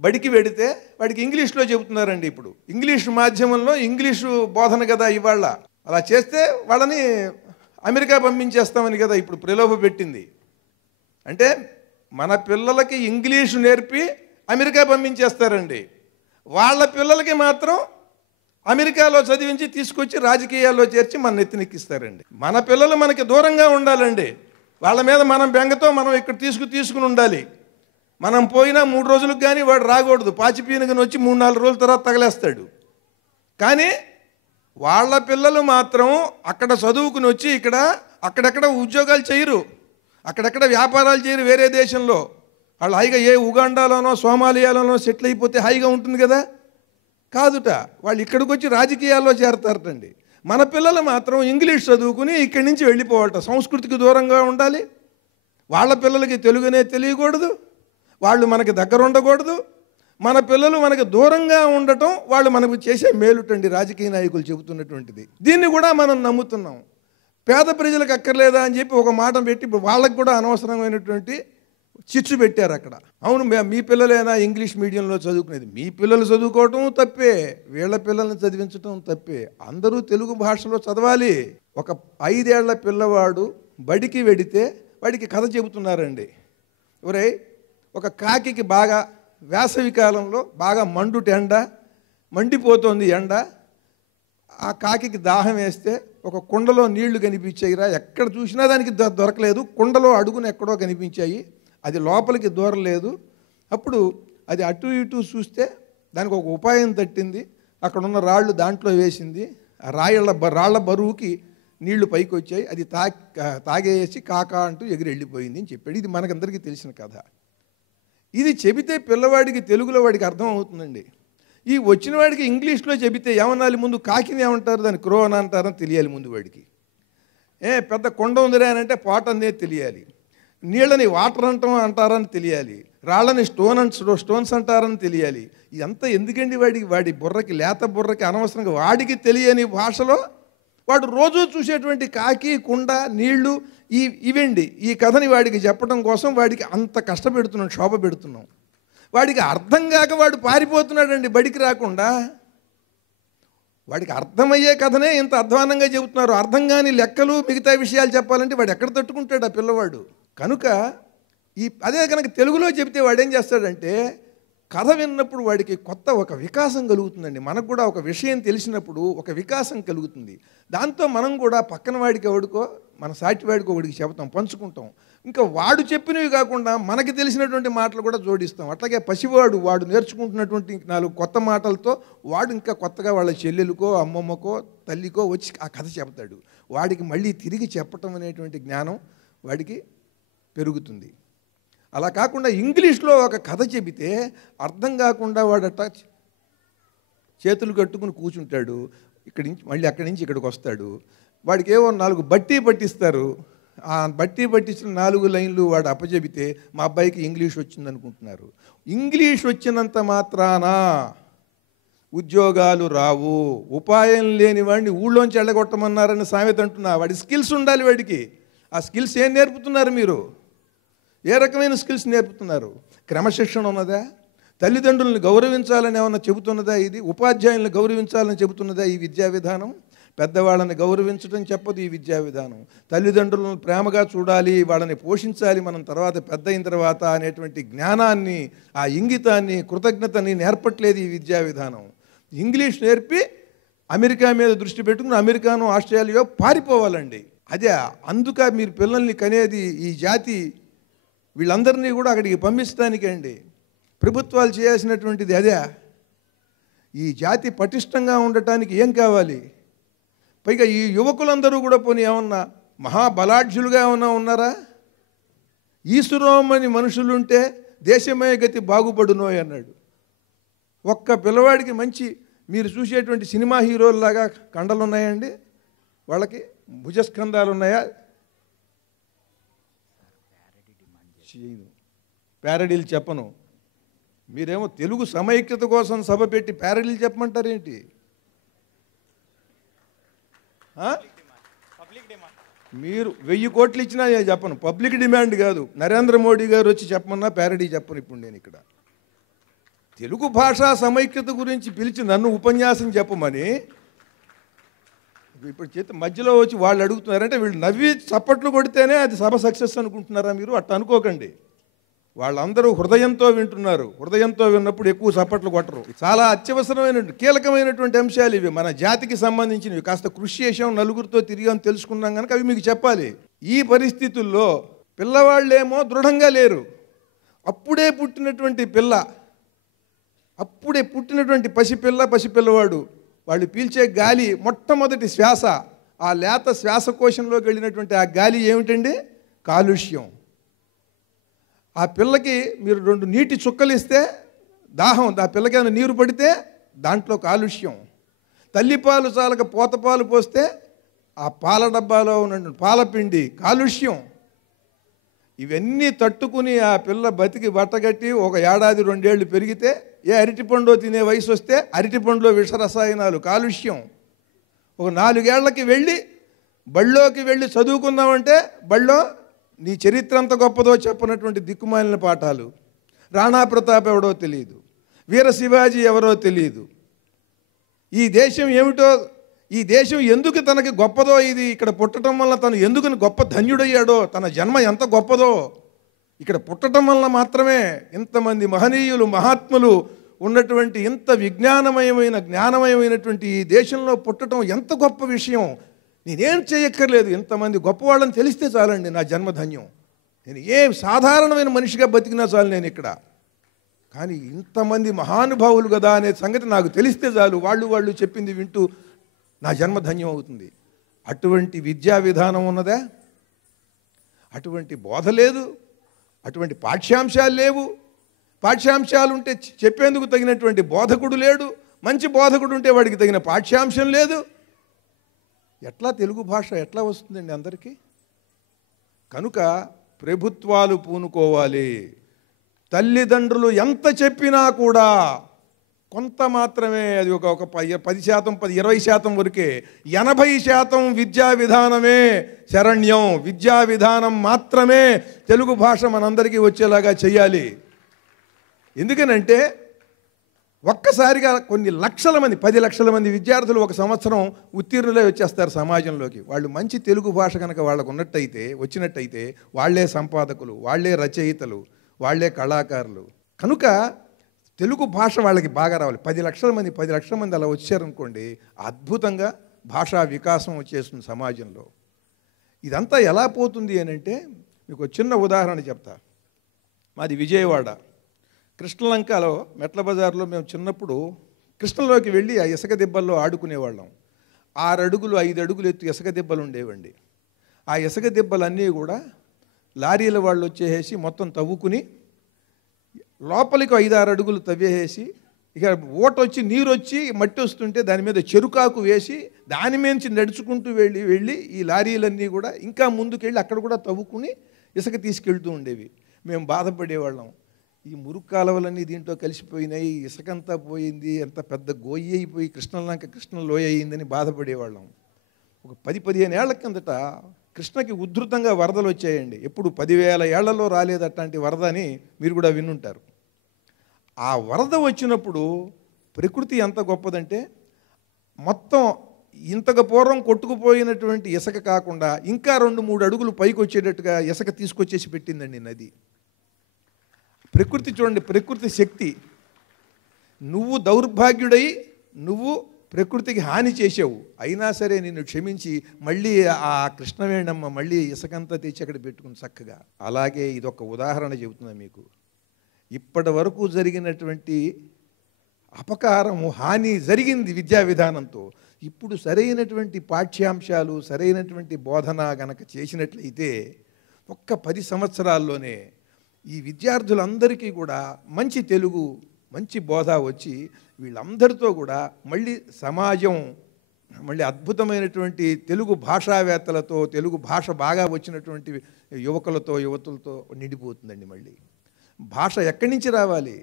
బడికి వెడితే వాడికి ఇంగ్లీష్లో చెబుతున్నారండి. ఇప్పుడు ఇంగ్లీష్ మాధ్యమంలో ఇంగ్లీషు బోధన కదా ఇవాళ. అలా చేస్తే వాళ్ళని అమెరికా పంపించేస్తామని కదా ఇప్పుడు ప్రలోభ పెట్టింది. అంటే మన పిల్లలకి ఇంగ్లీషు నేర్పి అమెరికా పంపించేస్తారండి. వాళ్ళ పిల్లలకి మాత్రం అమెరికాలో చదివించి తీసుకొచ్చి రాజకీయాల్లో చేర్చి మన నెత్తినెక్కిస్తారండి. మన పిల్లలు మనకి దూరంగా ఉండాలండి. వాళ్ళ మీద మనం బెంగతో మనం ఇక్కడ తీసుకుని ఉండాలి. మనం పోయినా 3 రోజులకు కానీ వాడు రాకూడదు. పాచిపీనుగని వచ్చి 3-4 రోజుల తర్వాత తగలేస్తాడు. కానీ వాళ్ళ పిల్లలు మాత్రం అక్కడ చదువుకుని వచ్చి అక్కడెక్కడ ఉద్యోగాలు చేయరు, అక్కడెక్కడ వ్యాపారాలు చేయరు. వేరే దేశంలో వాళ్ళు హాయిగా ఏ ఉగాండాలోనో సోమాలియాలోనో సెటిల్ అయిపోతే హాయిగా ఉంటుంది కదా. కాదుట, వాళ్ళు ఇక్కడికి వచ్చి రాజకీయాల్లో చేరతారటండి. మన పిల్లలు మాత్రం ఇంగ్లీష్ చదువుకుని ఇక్కడి నుంచి వెళ్ళిపోవట. సంస్కృతికి దూరంగా ఉండాలి. వాళ్ళ పిల్లలకి తెలుగునే తెలియకూడదు, వాళ్ళు మనకి దగ్గర ఉండకూడదు. మన పిల్లలు మనకి దూరంగా ఉండటం వాళ్ళు మనకు చేసే మేలుటండి రాజకీయ నాయకులు చెబుతున్నటువంటిది. దీన్ని కూడా మనం నమ్ముతున్నాం. పేద ప్రజలకు అక్కర్లేదా అని చెప్పి ఒక మాట పెట్టి వాళ్ళకు కూడా అనవసరమైనటువంటి చిచ్చు పెట్టారు అక్కడ. అవును, మీ పిల్లలైనా ఇంగ్లీష్ మీడియంలో చదువుకునేది. మీ పిల్లలు చదువుకోవటం తప్పే, వీళ్ళ పిల్లల్ని చదివించటం తప్పే. అందరూ తెలుగు భాషలో చదవాలి. ఒక 5 ఏళ్ల పిల్లవాడు బడికి వెడితే వాడికి కథ చెబుతున్నారండి. ఒరేయ్, ఒక కాకికి బాగా వేసవి కాలంలో బాగా మండిపోతోంది ఎండ. ఆ కాకికి దాహం వేస్తే ఒక కుండలో నీళ్లు కనిపించాయిరా, ఎక్కడ చూసినా దానికి దొరకలేదు. కుండలో అడుగున ఎక్కడో కనిపించాయి, అది లోపలికి దూరలేదు. అప్పుడు అది అటు ఇటు చూస్తే దానికి ఒక ఉపాయం తట్టింది. అక్కడున్న రాళ్ళు దాంట్లో వేసింది. ఆ రాళ్ల బరువుకి నీళ్లు పైకి వచ్చాయి. అది తాగేసి కాకా అంటూ ఎగిరి వెళ్ళిపోయింది అని చెప్పాడు. ఇది మనకందరికీ తెలిసిన కథ. ఇది చెబితే పిల్లవాడికి తెలుగులో వాడికి అర్థం అవుతుందండి. ఈ వచ్చిన వాడికి ఇంగ్లీష్లో చెబితే ఏమనాలి? ముందు కాకిని ఏమంటారు, దాన్ని క్రో అని అంటారని తెలియాలి ముందు వాడికి. పెద్ద కొండ ఉందిరా అని అంటే పాట్ అనేది తెలియాలి. నీళ్ళని వాటర్ అంటారని తెలియాలి. రాళ్ళని స్టోన్స్ అంటారని తెలియాలి. ఇదంతా ఎందుకండి వాడి బుర్రకి, లేత బుర్రకి అనవసరంగా వాడికి తెలియని భాషలో వాడు రోజు చూసేటువంటి కాకి, కుండ, నీళ్లు ఇవండి. ఈ కథని వాడికి చెప్పడం కోసం వాడికి అంత కష్టపెడుతున్నాం, శోభ పెడుతున్నాం. వాడికి అర్థం కాక వాడు పారిపోతున్నాడండి బడికి రాకుండా. వాడికి అర్థమయ్యే కథనే ఇంత అధ్వానంగా చెబుతున్నారు. అర్థం కాని లెక్కలు, మిగతా విషయాలు చెప్పాలంటే వాడు ఎక్కడ తట్టుకుంటాడు ఆ పిల్లవాడు. కనుక అదే కనుక తెలుగులో చెబితే వాడు ఏం చేస్తాడంటే, కథ విన్నప్పుడు వాడికి కొత్త ఒక వికాసం కలుగుతుందండి. మనకు కూడా ఒక విషయం తెలిసినప్పుడు ఒక వికాసం కలుగుతుంది. దాంతో మనం కూడా పక్కన వాడికి ఎవడికో, మన సాటి వాడికి ఒకడికి చెబుతాం, పంచుకుంటాం. ఇంకా వాడు చెప్పినవి కాకుండా మనకి తెలిసినటువంటి మాటలు కూడా జోడిస్తాం. అట్లాగే పసివాడు వాడు నేర్చుకుంటున్నటువంటి 4 కొత్త మాటలతో వాడు ఇంకా కొత్తగా వాళ్ళ చెల్లెలకో, అమ్మమ్మకో, తల్లికో వచ్చి ఆ కథ చెప్తాడు. వాడికి మళ్ళీ తిరిగి చెప్పటం అనేటువంటి జ్ఞానం వాడికి పెరుగుతుంది. అలా కాకుండా ఇంగ్లీష్లో ఒక కథ చెబితే అర్థం కాకుండా వాడట చేతులు కట్టుకుని కూర్చుంటాడు. ఇక్కడి నుంచి మళ్ళీ అక్కడి నుంచి ఇక్కడికి వస్తాడు. వాడికి ఏవో 4 బట్టి పట్టిస్తారు. ఆ బట్టి పట్టించిన 4 లైన్లు వాడు అప్పచెబితే మా అబ్బాయికి ఇంగ్లీష్ వచ్చిందనుకుంటున్నారు. ఇంగ్లీష్ వచ్చినంత మాత్రాన ఉద్యోగాలు రావు. ఉపాయం లేని వాడిని ఊళ్ళోంచి వెళ్ళగొట్టమన్నారని సామెత అంటున్నా. వాడి స్కిల్స్ ఉండాలి వాడికి. ఆ ఆ స్కిల్స్ ఏం నేర్పుతున్నారు మీరు? ఏ రకమైన స్కిల్స్ నేర్పుతున్నారు? క్రమశిక్షణ ఉన్నదా? తల్లిదండ్రులను గౌరవించాలని ఏమన్నా చెబుతున్నదా? ఇది ఉపాధ్యాయులను గౌరవించాలని చెబుతున్నదా ఈ విద్యా విధానం? పెద్దవాళ్ళని గౌరవించడం చెప్పదు ఈ విద్యా విధానం. తల్లిదండ్రులను ప్రేమగా చూడాలి, వాళ్ళని పోషించాలి మనం తర్వాత పెద్ద అయిన తర్వాత అనేటువంటి జ్ఞానాన్ని, ఆ ఇంగితాన్ని, కృతజ్ఞతని నేర్పట్లేదు ఈ విద్యా విధానం. ఇంగ్లీష్ నేర్పి అమెరికా మీద దృష్టి పెట్టుకుని అమెరికాను ఆస్ట్రేలియా పారిపోవాలండి. అదే అందుక మీరు పిల్లల్ని కనేది ఈ జాతి వీళ్ళందరినీ కూడా అక్కడికి పంపించడానికే అండి. ప్రభుత్వాలు చేయాల్సినటువంటిది అదే. ఈ జాతి పటిష్టంగా ఉండటానికి ఏం కావాలి? పైగా ఈ యువకులందరూ కూడా పోనీ ఏమన్నా మహాబలాఢ్యులుగా ఏమన్నా ఉన్నారా? ఈశ్వరోమని మనుషులుంటే దేశమే గతి బాగుపడునోయ్ అన్నాడు. ఒక్క పిల్లవాడికి మంచి మీరు చూసేటువంటి సినిమా హీరోల్లాగా కండలు ఉన్నాయండి? వాళ్ళకి భుజస్కంధాలు ఉన్నాయా? ప్యారడీలు చెప్పను. మీరేమో తెలుగు సమైక్యత కోసం సభ పెట్టి ప్యారడీలు చెప్పమంటారేంటి? మీరు 1000 కోట్లు ఇచ్చినా నేను చెప్పను. పబ్లిక్ డిమాండ్ కాదు. నరేంద్ర మోడీ గారు వచ్చి చెప్పమన్నా ప్యారడీ చెప్పను. ఇప్పుడు నేను ఇక్కడ తెలుగు భాషా సమైక్యత గురించి పిలిచి నన్ను ఉపన్యాసం చెప్పమని ఇప్పుడు చేతి మధ్యలో వచ్చి వాళ్ళు అడుగుతున్నారంటే వీళ్ళు నవ్వి చప్పట్లు కొడితేనే అది సభ సక్సెస్ అనుకుంటున్నారా మీరు? అట్లా అనుకోకండి. వాళ్ళందరూ హృదయంతో వింటున్నారు. హృదయంతో విన్నప్పుడు ఎక్కువ చప్పట్లు కొట్టరు. చాలా అత్యవసరమైన కీలకమైనటువంటి అంశాలు ఇవి, మన జాతికి సంబంధించినవి. కాస్త కృషి చేసాం, నలుగురితో తిరిగాం, తెలుసుకున్నాం కనుక అవి మీకు చెప్పాలి. ఈ పరిస్థితుల్లో పిల్లవాళ్ళేమో దృఢంగా లేరు. అప్పుడే పుట్టినటువంటి పసిపిల్లవాడు వాళ్ళు పీల్చే గాలి మొట్టమొదటి శ్వాస, ఆ లేత శ్వాసకోశంలోకి వెళ్ళినటువంటి ఆ గాలి ఏమిటండి? కాలుష్యం. ఆ పిల్లకి మీరు 2 నీటి చుక్కలు ఇస్తే దాహం, ఆ పిల్లకి ఏమైనా నీరు పడితే దాంట్లో కాలుష్యం. తల్లిపాలు చాలక పోతపాలు పోస్తే ఆ పాల డబ్బాలో ఉన్న పాలపిండి కాలుష్యం. ఇవన్నీ తట్టుకుని ఆ పిల్ల బతికి బట్టగట్టి 1 ఏడాది 2 ఏళ్ళు పెరిగితే ఏ అరటిపండు తినే వయసు వస్తే అరటిపండులో విషరసాయనాలు, కాలుష్యం. 4 ఏళ్లకి బళ్ళోకి వెళ్ళి చదువుకుందామంటే బళ్ళో నీ చరిత్ర అంత గొప్పదో చెప్పనటువంటి దిక్కుమాలిన పాఠాలు. రాణా ప్రతాప్ ఎవడో తెలియదు, వీర శివాజీ ఎవరో తెలియదు. ఈ దేశం ఏమిటో, ఈ దేశం ఎందుకు తనకి గొప్పదో, ఇది ఇక్కడ పుట్టడం వల్ల తను ఎందుకు గొప్ప ధన్యుడయ్యాడో, తన జన్మ ఎంత గొప్పదో, ఇక్కడ పుట్టడం వల్ల మాత్రమే ఇంతమంది మహనీయులు మహాత్ములు ఉన్నటువంటి ఇంత జ్ఞానమయమైనటువంటి ఈ దేశంలో పుట్టడం ఎంత గొప్ప విషయం. నేనేం చేయక్కర్లేదు, ఇంతమంది గొప్పవాళ్ళని తెలిస్తే చాలండి నా జన్మధన్యం. నేను ఏం సాధారణమైన మనిషిగా బతికినా చాలు నేను ఇక్కడ. కానీ ఇంతమంది మహానుభావులు కదా అనే సంగతి నాకు తెలిస్తే చాలు, వాళ్ళు చెప్పింది వింటూ నా జన్మధన్యం అవుతుంది. అటువంటి విద్యా విధానం ఉన్నదా? అటువంటి బోధ లేదు, అటువంటి పాఠ్యాంశాలు లేవు. పాఠ్యాంశాలు ఉంటే చెప్పేందుకు తగినటువంటి బోధకుడు లేడు. మంచి బోధకుడు ఉంటే వాడికి తగిన పాఠ్యాంశం లేదు. ఎట్లా తెలుగు భాష ఎట్లా వస్తుందండి అందరికీ? కనుక ప్రభుత్వాలు పూనుకోవాలి. తల్లిదండ్రులు ఎంత చెప్పినా కూడా కొంత మాత్రమే, అది ఒక 10%, 20% వరకే. 80% విద్యా విధానమే శరణ్యం. విద్యా విధానం మాత్రమే తెలుగు భాష మనందరికీ వచ్చేలాగా చేయాలి. ఎందుకనంటే ఒక్కసారిగా కొన్ని లక్షల మంది, 10 లక్షల మంది విద్యార్థులు ఒక సంవత్సరం ఉత్తీర్ణులై వచ్చేస్తారు సమాజంలోకి. వాళ్ళు మంచి తెలుగు భాష కనుక వాళ్ళకు వచ్చినట్టయితే వాళ్ళే సంపాదకులు, వాళ్ళే రచయితలు, వాళ్ళే కళాకారులు. కనుక తెలుగు భాష వాళ్ళకి బాగా రావాలి. 10 లక్షల మంది అలా వచ్చారనుకోండి, అద్భుతంగా భాషా వికాసం వచ్చేస్తుంది సమాజంలో. ఇదంతా ఎలా పోతుంది అని అంటే మీకు చిన్న ఉదాహరణ చెప్తా. మాది విజయవాడ, కృష్ణలంకలో మెట్ల బజార్లో మేము చిన్నప్పుడు కృష్ణలోకి వెళ్ళి ఆ ఇసుక దెబ్బల్లో ఆడుకునేవాళ్ళం. 6 అడుగులు 5 అడుగులు ఎత్తు ఇసుక దెబ్బలు ఉండేవండి. ఆ ఇసుక దెబ్బలన్నీ కూడా లారీల వాళ్ళు వచ్చేసి మొత్తం తవ్వుకుని లోపలికి 5-6 అడుగులు తవ్వేసి, ఇక ఓటొచ్చి నీరు వచ్చి మట్టి వస్తుంటే దాని మీద చెరుకాకు వేసి దాని మీద నడుచుకుంటూ వెళ్ళి ఈ లారీలన్నీ కూడా ఇంకా ముందుకెళ్ళి అక్కడ కూడా తవ్వుకుని ఇసుక తీసుకెళ్తూ ఉండేవి. మేము బాధపడేవాళ్ళం, ఈ మురుగు కాలువలన్నీ దీంట్లో కలిసిపోయినాయి, ఇసుకంతా పోయింది, ఎంత పెద్ద గోయి అయిపోయి కృష్ణలోయ అయిందని బాధపడేవాళ్ళం. ఒక 10-15 ఏళ్ల కిందట కృష్ణకి ఉధృతంగా వరదలు వచ్చాయండి. ఎప్పుడు 10,000 ఏళ్లలో రాలేదు అట్లాంటి వరద అని మీరు కూడా వినుంటారు. ఆ వరద వచ్చినప్పుడు ప్రకృతి ఎంత గొప్పదంటే మొత్తం ఇంతకు పూర్వం కొట్టుకుపోయినటువంటి ఇసుక కాకుండా ఇంకా 2-3 అడుగులు పైకి వచ్చేటట్టుగా ఇసుక తీసుకొచ్చేసి పెట్టిందండి నది. ప్రకృతి చూడండి, ప్రకృతి శక్తి. నువ్వు దౌర్భాగ్యుడై నువ్వు ప్రకృతికి హాని చేసావు, అయినా సరే నిన్ను క్షమించి మళ్ళీ ఆ కృష్ణవేణమ్మ మళ్ళీ ఇసుకంతా తెచ్చి అక్కడ పెట్టుకుని చక్కగా. అలాగే ఇదొక ఉదాహరణ చెబుతున్నాను మీకు. ఇప్పటి వరకు జరిగినటువంటి అపకారము, హాని జరిగింది విద్యా విధానంతో. ఇప్పుడు సరైనటువంటి పాఠ్యాంశాలు, సరైనటువంటి బోధన గనక చేసినట్లయితే ఒక్క 10 సంవత్సరాల్లోనే ఈ విద్యార్థులందరికీ కూడా మంచి తెలుగు, మంచి బోధ వచ్చి వీళ్ళందరితో కూడా మళ్ళీ సమాజం మళ్ళీ అద్భుతమైనటువంటి తెలుగు భాషావేత్తలతో, తెలుగు భాష బాగా వచ్చినటువంటి యువకులతో, యువతులతో నిండిపోతుందండి. మళ్ళీ భాష ఎక్కడి నుంచి రావాలి?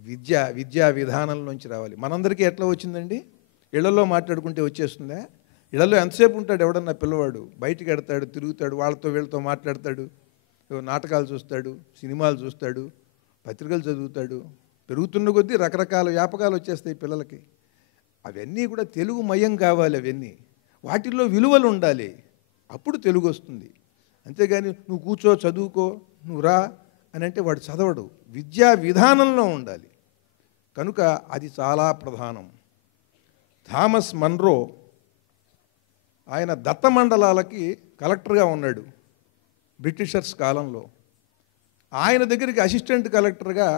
విద్యా విధానంలోంచి రావాలి. మనందరికీ ఎట్లా వచ్చిందండి? ఇళ్లలో మాట్లాడుకుంటే వచ్చేస్తుందా? ఇళ్లలో ఎంతసేపు ఉంటాడు ఎవడన్నా పిల్లవాడు? బయటికి ఎడతాడు, తిరుగుతాడు, వాళ్ళతో వీళ్ళతో మాట్లాడతాడు, నాటకాలు చూస్తాడు, సినిమాలు చూస్తాడు, పత్రికలు చదువుతాడు. పెరుగుతున్న కొద్దీ రకరకాల వ్యాపకాలు వచ్చేస్తాయి పిల్లలకి. అవన్నీ కూడా తెలుగు మయం కావాలి. అవన్నీ వాటిల్లో విలువలు ఉండాలి, అప్పుడు తెలుగు వస్తుంది. అంతేగాని నువ్వు కూర్చో చదువుకో నువ్వు రా అని అంటే వాడు చదవడు. విద్యా విధానంలో ఉండాలి. కనుక అది చాలా ప్రధానం. థామస్ మన్రో ఆయన దత్తమండలాలకి కలెక్టర్గా ఉన్నాడు బ్రిటిషర్స్ కాలంలో. ఆయన దగ్గరికి అసిస్టెంట్ కలెక్టర్గా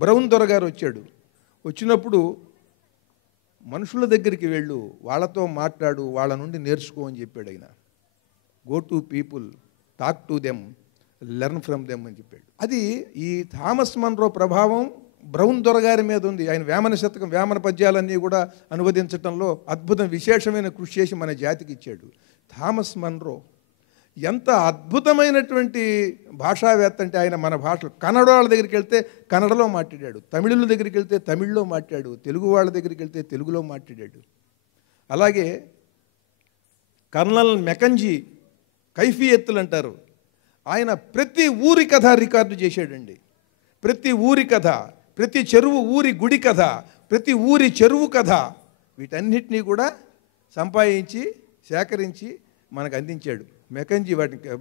బ్రౌన్ దొర గారు వచ్చాడు. వచ్చినప్పుడు మనుషుల దగ్గరికి వెళ్ళు, వాళ్ళతో మాట్లాడు, వాళ్ళ నుండి నేర్చుకో అని చెప్పాడు ఆయన. Go to people, talk to them, learn from them అని చెప్పాడు. అది ఈ థామస్ మన్రో ప్రభావం బ్రౌన్ దొరగారి మీద ఉంది. ఆయన వేమన శతకం, వేమన పద్యాలన్నీ కూడా అనువదించడంలో అద్భుతం, విశేషమైన కృషి చేసి మన జాతికి ఇచ్చాడు. థామస్ మన్రో ఎంత అద్భుతమైనటువంటి భాషావేత్త అంటే ఆయన మన భాషలో కన్నడ వాళ్ళ దగ్గరికి వెళ్తే కన్నడలో మాట్లాడాడు, తమిళుల దగ్గరికి వెళ్తే తమిళ్లో మాట్లాడాడు, తెలుగు వాళ్ళ దగ్గరికి వెళ్తే తెలుగులో మాట్లాడాడు. అలాగే కర్నల్ మెకంజీ కైఫియత్తులు అంటారు, ఆయన ప్రతి ఊరి కథ రికార్డు చేశాడండి. ప్రతి ఊరి కథ, ప్రతి చెరువు ఊరి గుడి కథ, ప్రతి ఊరి చెరువు కథ, వీటన్నిటినీ కూడా సంపాదించి సేకరించి మనకు అందించాడు.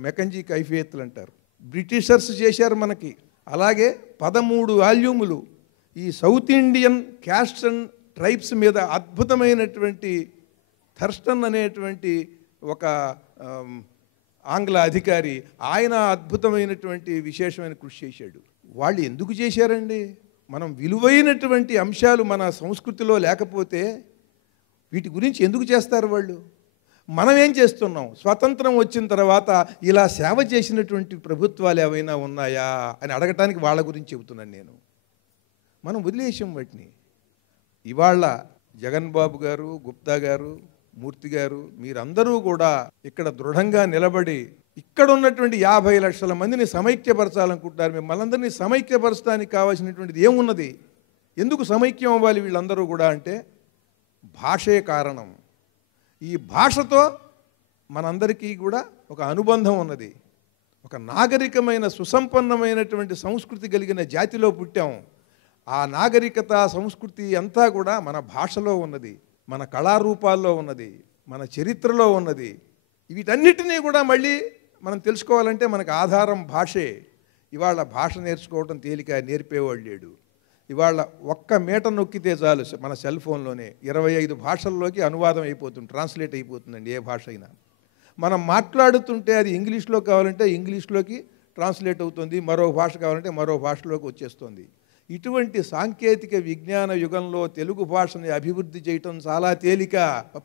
మెకంజీ కైఫియత్తులు అంటారు. బ్రిటిషర్స్ చేశారు మనకి. అలాగే 13 వాల్యూములు ఈ south Indian caste and tribes మీద అద్భుతమైనటువంటి థర్స్టన్ అనేటువంటి ఒక ఆంగ్ల అధికారి, ఆయన అద్భుతమైనటువంటి విశేషమైన కృషి చేశాడు. వాళ్ళు ఎందుకు చేశారండి? మనం విలువైనటువంటి అంశాలు మన సంస్కృతిలో లేకపోతే వీటి గురించి ఎందుకు చేస్తారు వాళ్ళు? మనం ఏం చేస్తున్నాం? స్వతంత్రం వచ్చిన తర్వాత ఇలా సేవ చేసినటువంటి ప్రభుత్వాలు ఏవైనా ఉన్నాయా అని అడగటానికి వాళ్ళ గురించి చెబుతున్నాను నేను. మనం వదిలేసాం వాటిని. ఇవాళ జగన్ బాబు గారు, గుప్తా గారు, మూర్తి గారు, మీరందరూ కూడా ఇక్కడ దృఢంగా నిలబడి ఇక్కడ ఉన్నటువంటి 50 లక్షల మందిని సమైక్యపరచాలనుకుంటున్నారు. మిమ్మల్ని అందరినీ సమైక్యపరచడానికి కావాల్సినటువంటిది ఏమున్నది? ఎందుకు సమైక్యం అవ్వాలి వీళ్ళందరూ కూడా అంటే భాషే కారణం. ఈ భాషతో మనందరికీ కూడా ఒక అనుబంధం ఉన్నది. ఒక నాగరికమైన సుసంపన్నమైనటువంటి సంస్కృతి కలిగిన జాతిలో పుట్టాం. ఆ నాగరికత, సంస్కృతి అంతా కూడా మన భాషలో ఉన్నది, మన కళారూపాల్లో ఉన్నది, మన చరిత్రలో ఉన్నది. వీటన్నిటినీ కూడా మళ్ళీ మనం తెలుసుకోవాలంటే మనకు ఆధారం భాషే. ఇవాళ భాష నేర్చుకోవడం తేలిక, నేర్పేవాళ్ళు లేడు. ఇవాళ ఒక్క మీట నొక్కితే చాలు మన సెల్ ఫోన్లోనే 25 భాషల్లోకి అనువాదం అయిపోతుంది, ట్రాన్స్లేట్ అయిపోతుందండి ఏ భాష అయినా. మనం మాట్లాడుతుంటే అది ఇంగ్లీష్లో కావాలంటే ఇంగ్లీష్లోకి ట్రాన్స్లేట్ అవుతుంది, మరో భాష కావాలంటే మరో భాషలోకి వచ్చేస్తుంది. ఇటువంటి సాంకేతిక విజ్ఞాన యుగంలో తెలుగు భాషని అభివృద్ధి చేయటం చాలా తేలిక,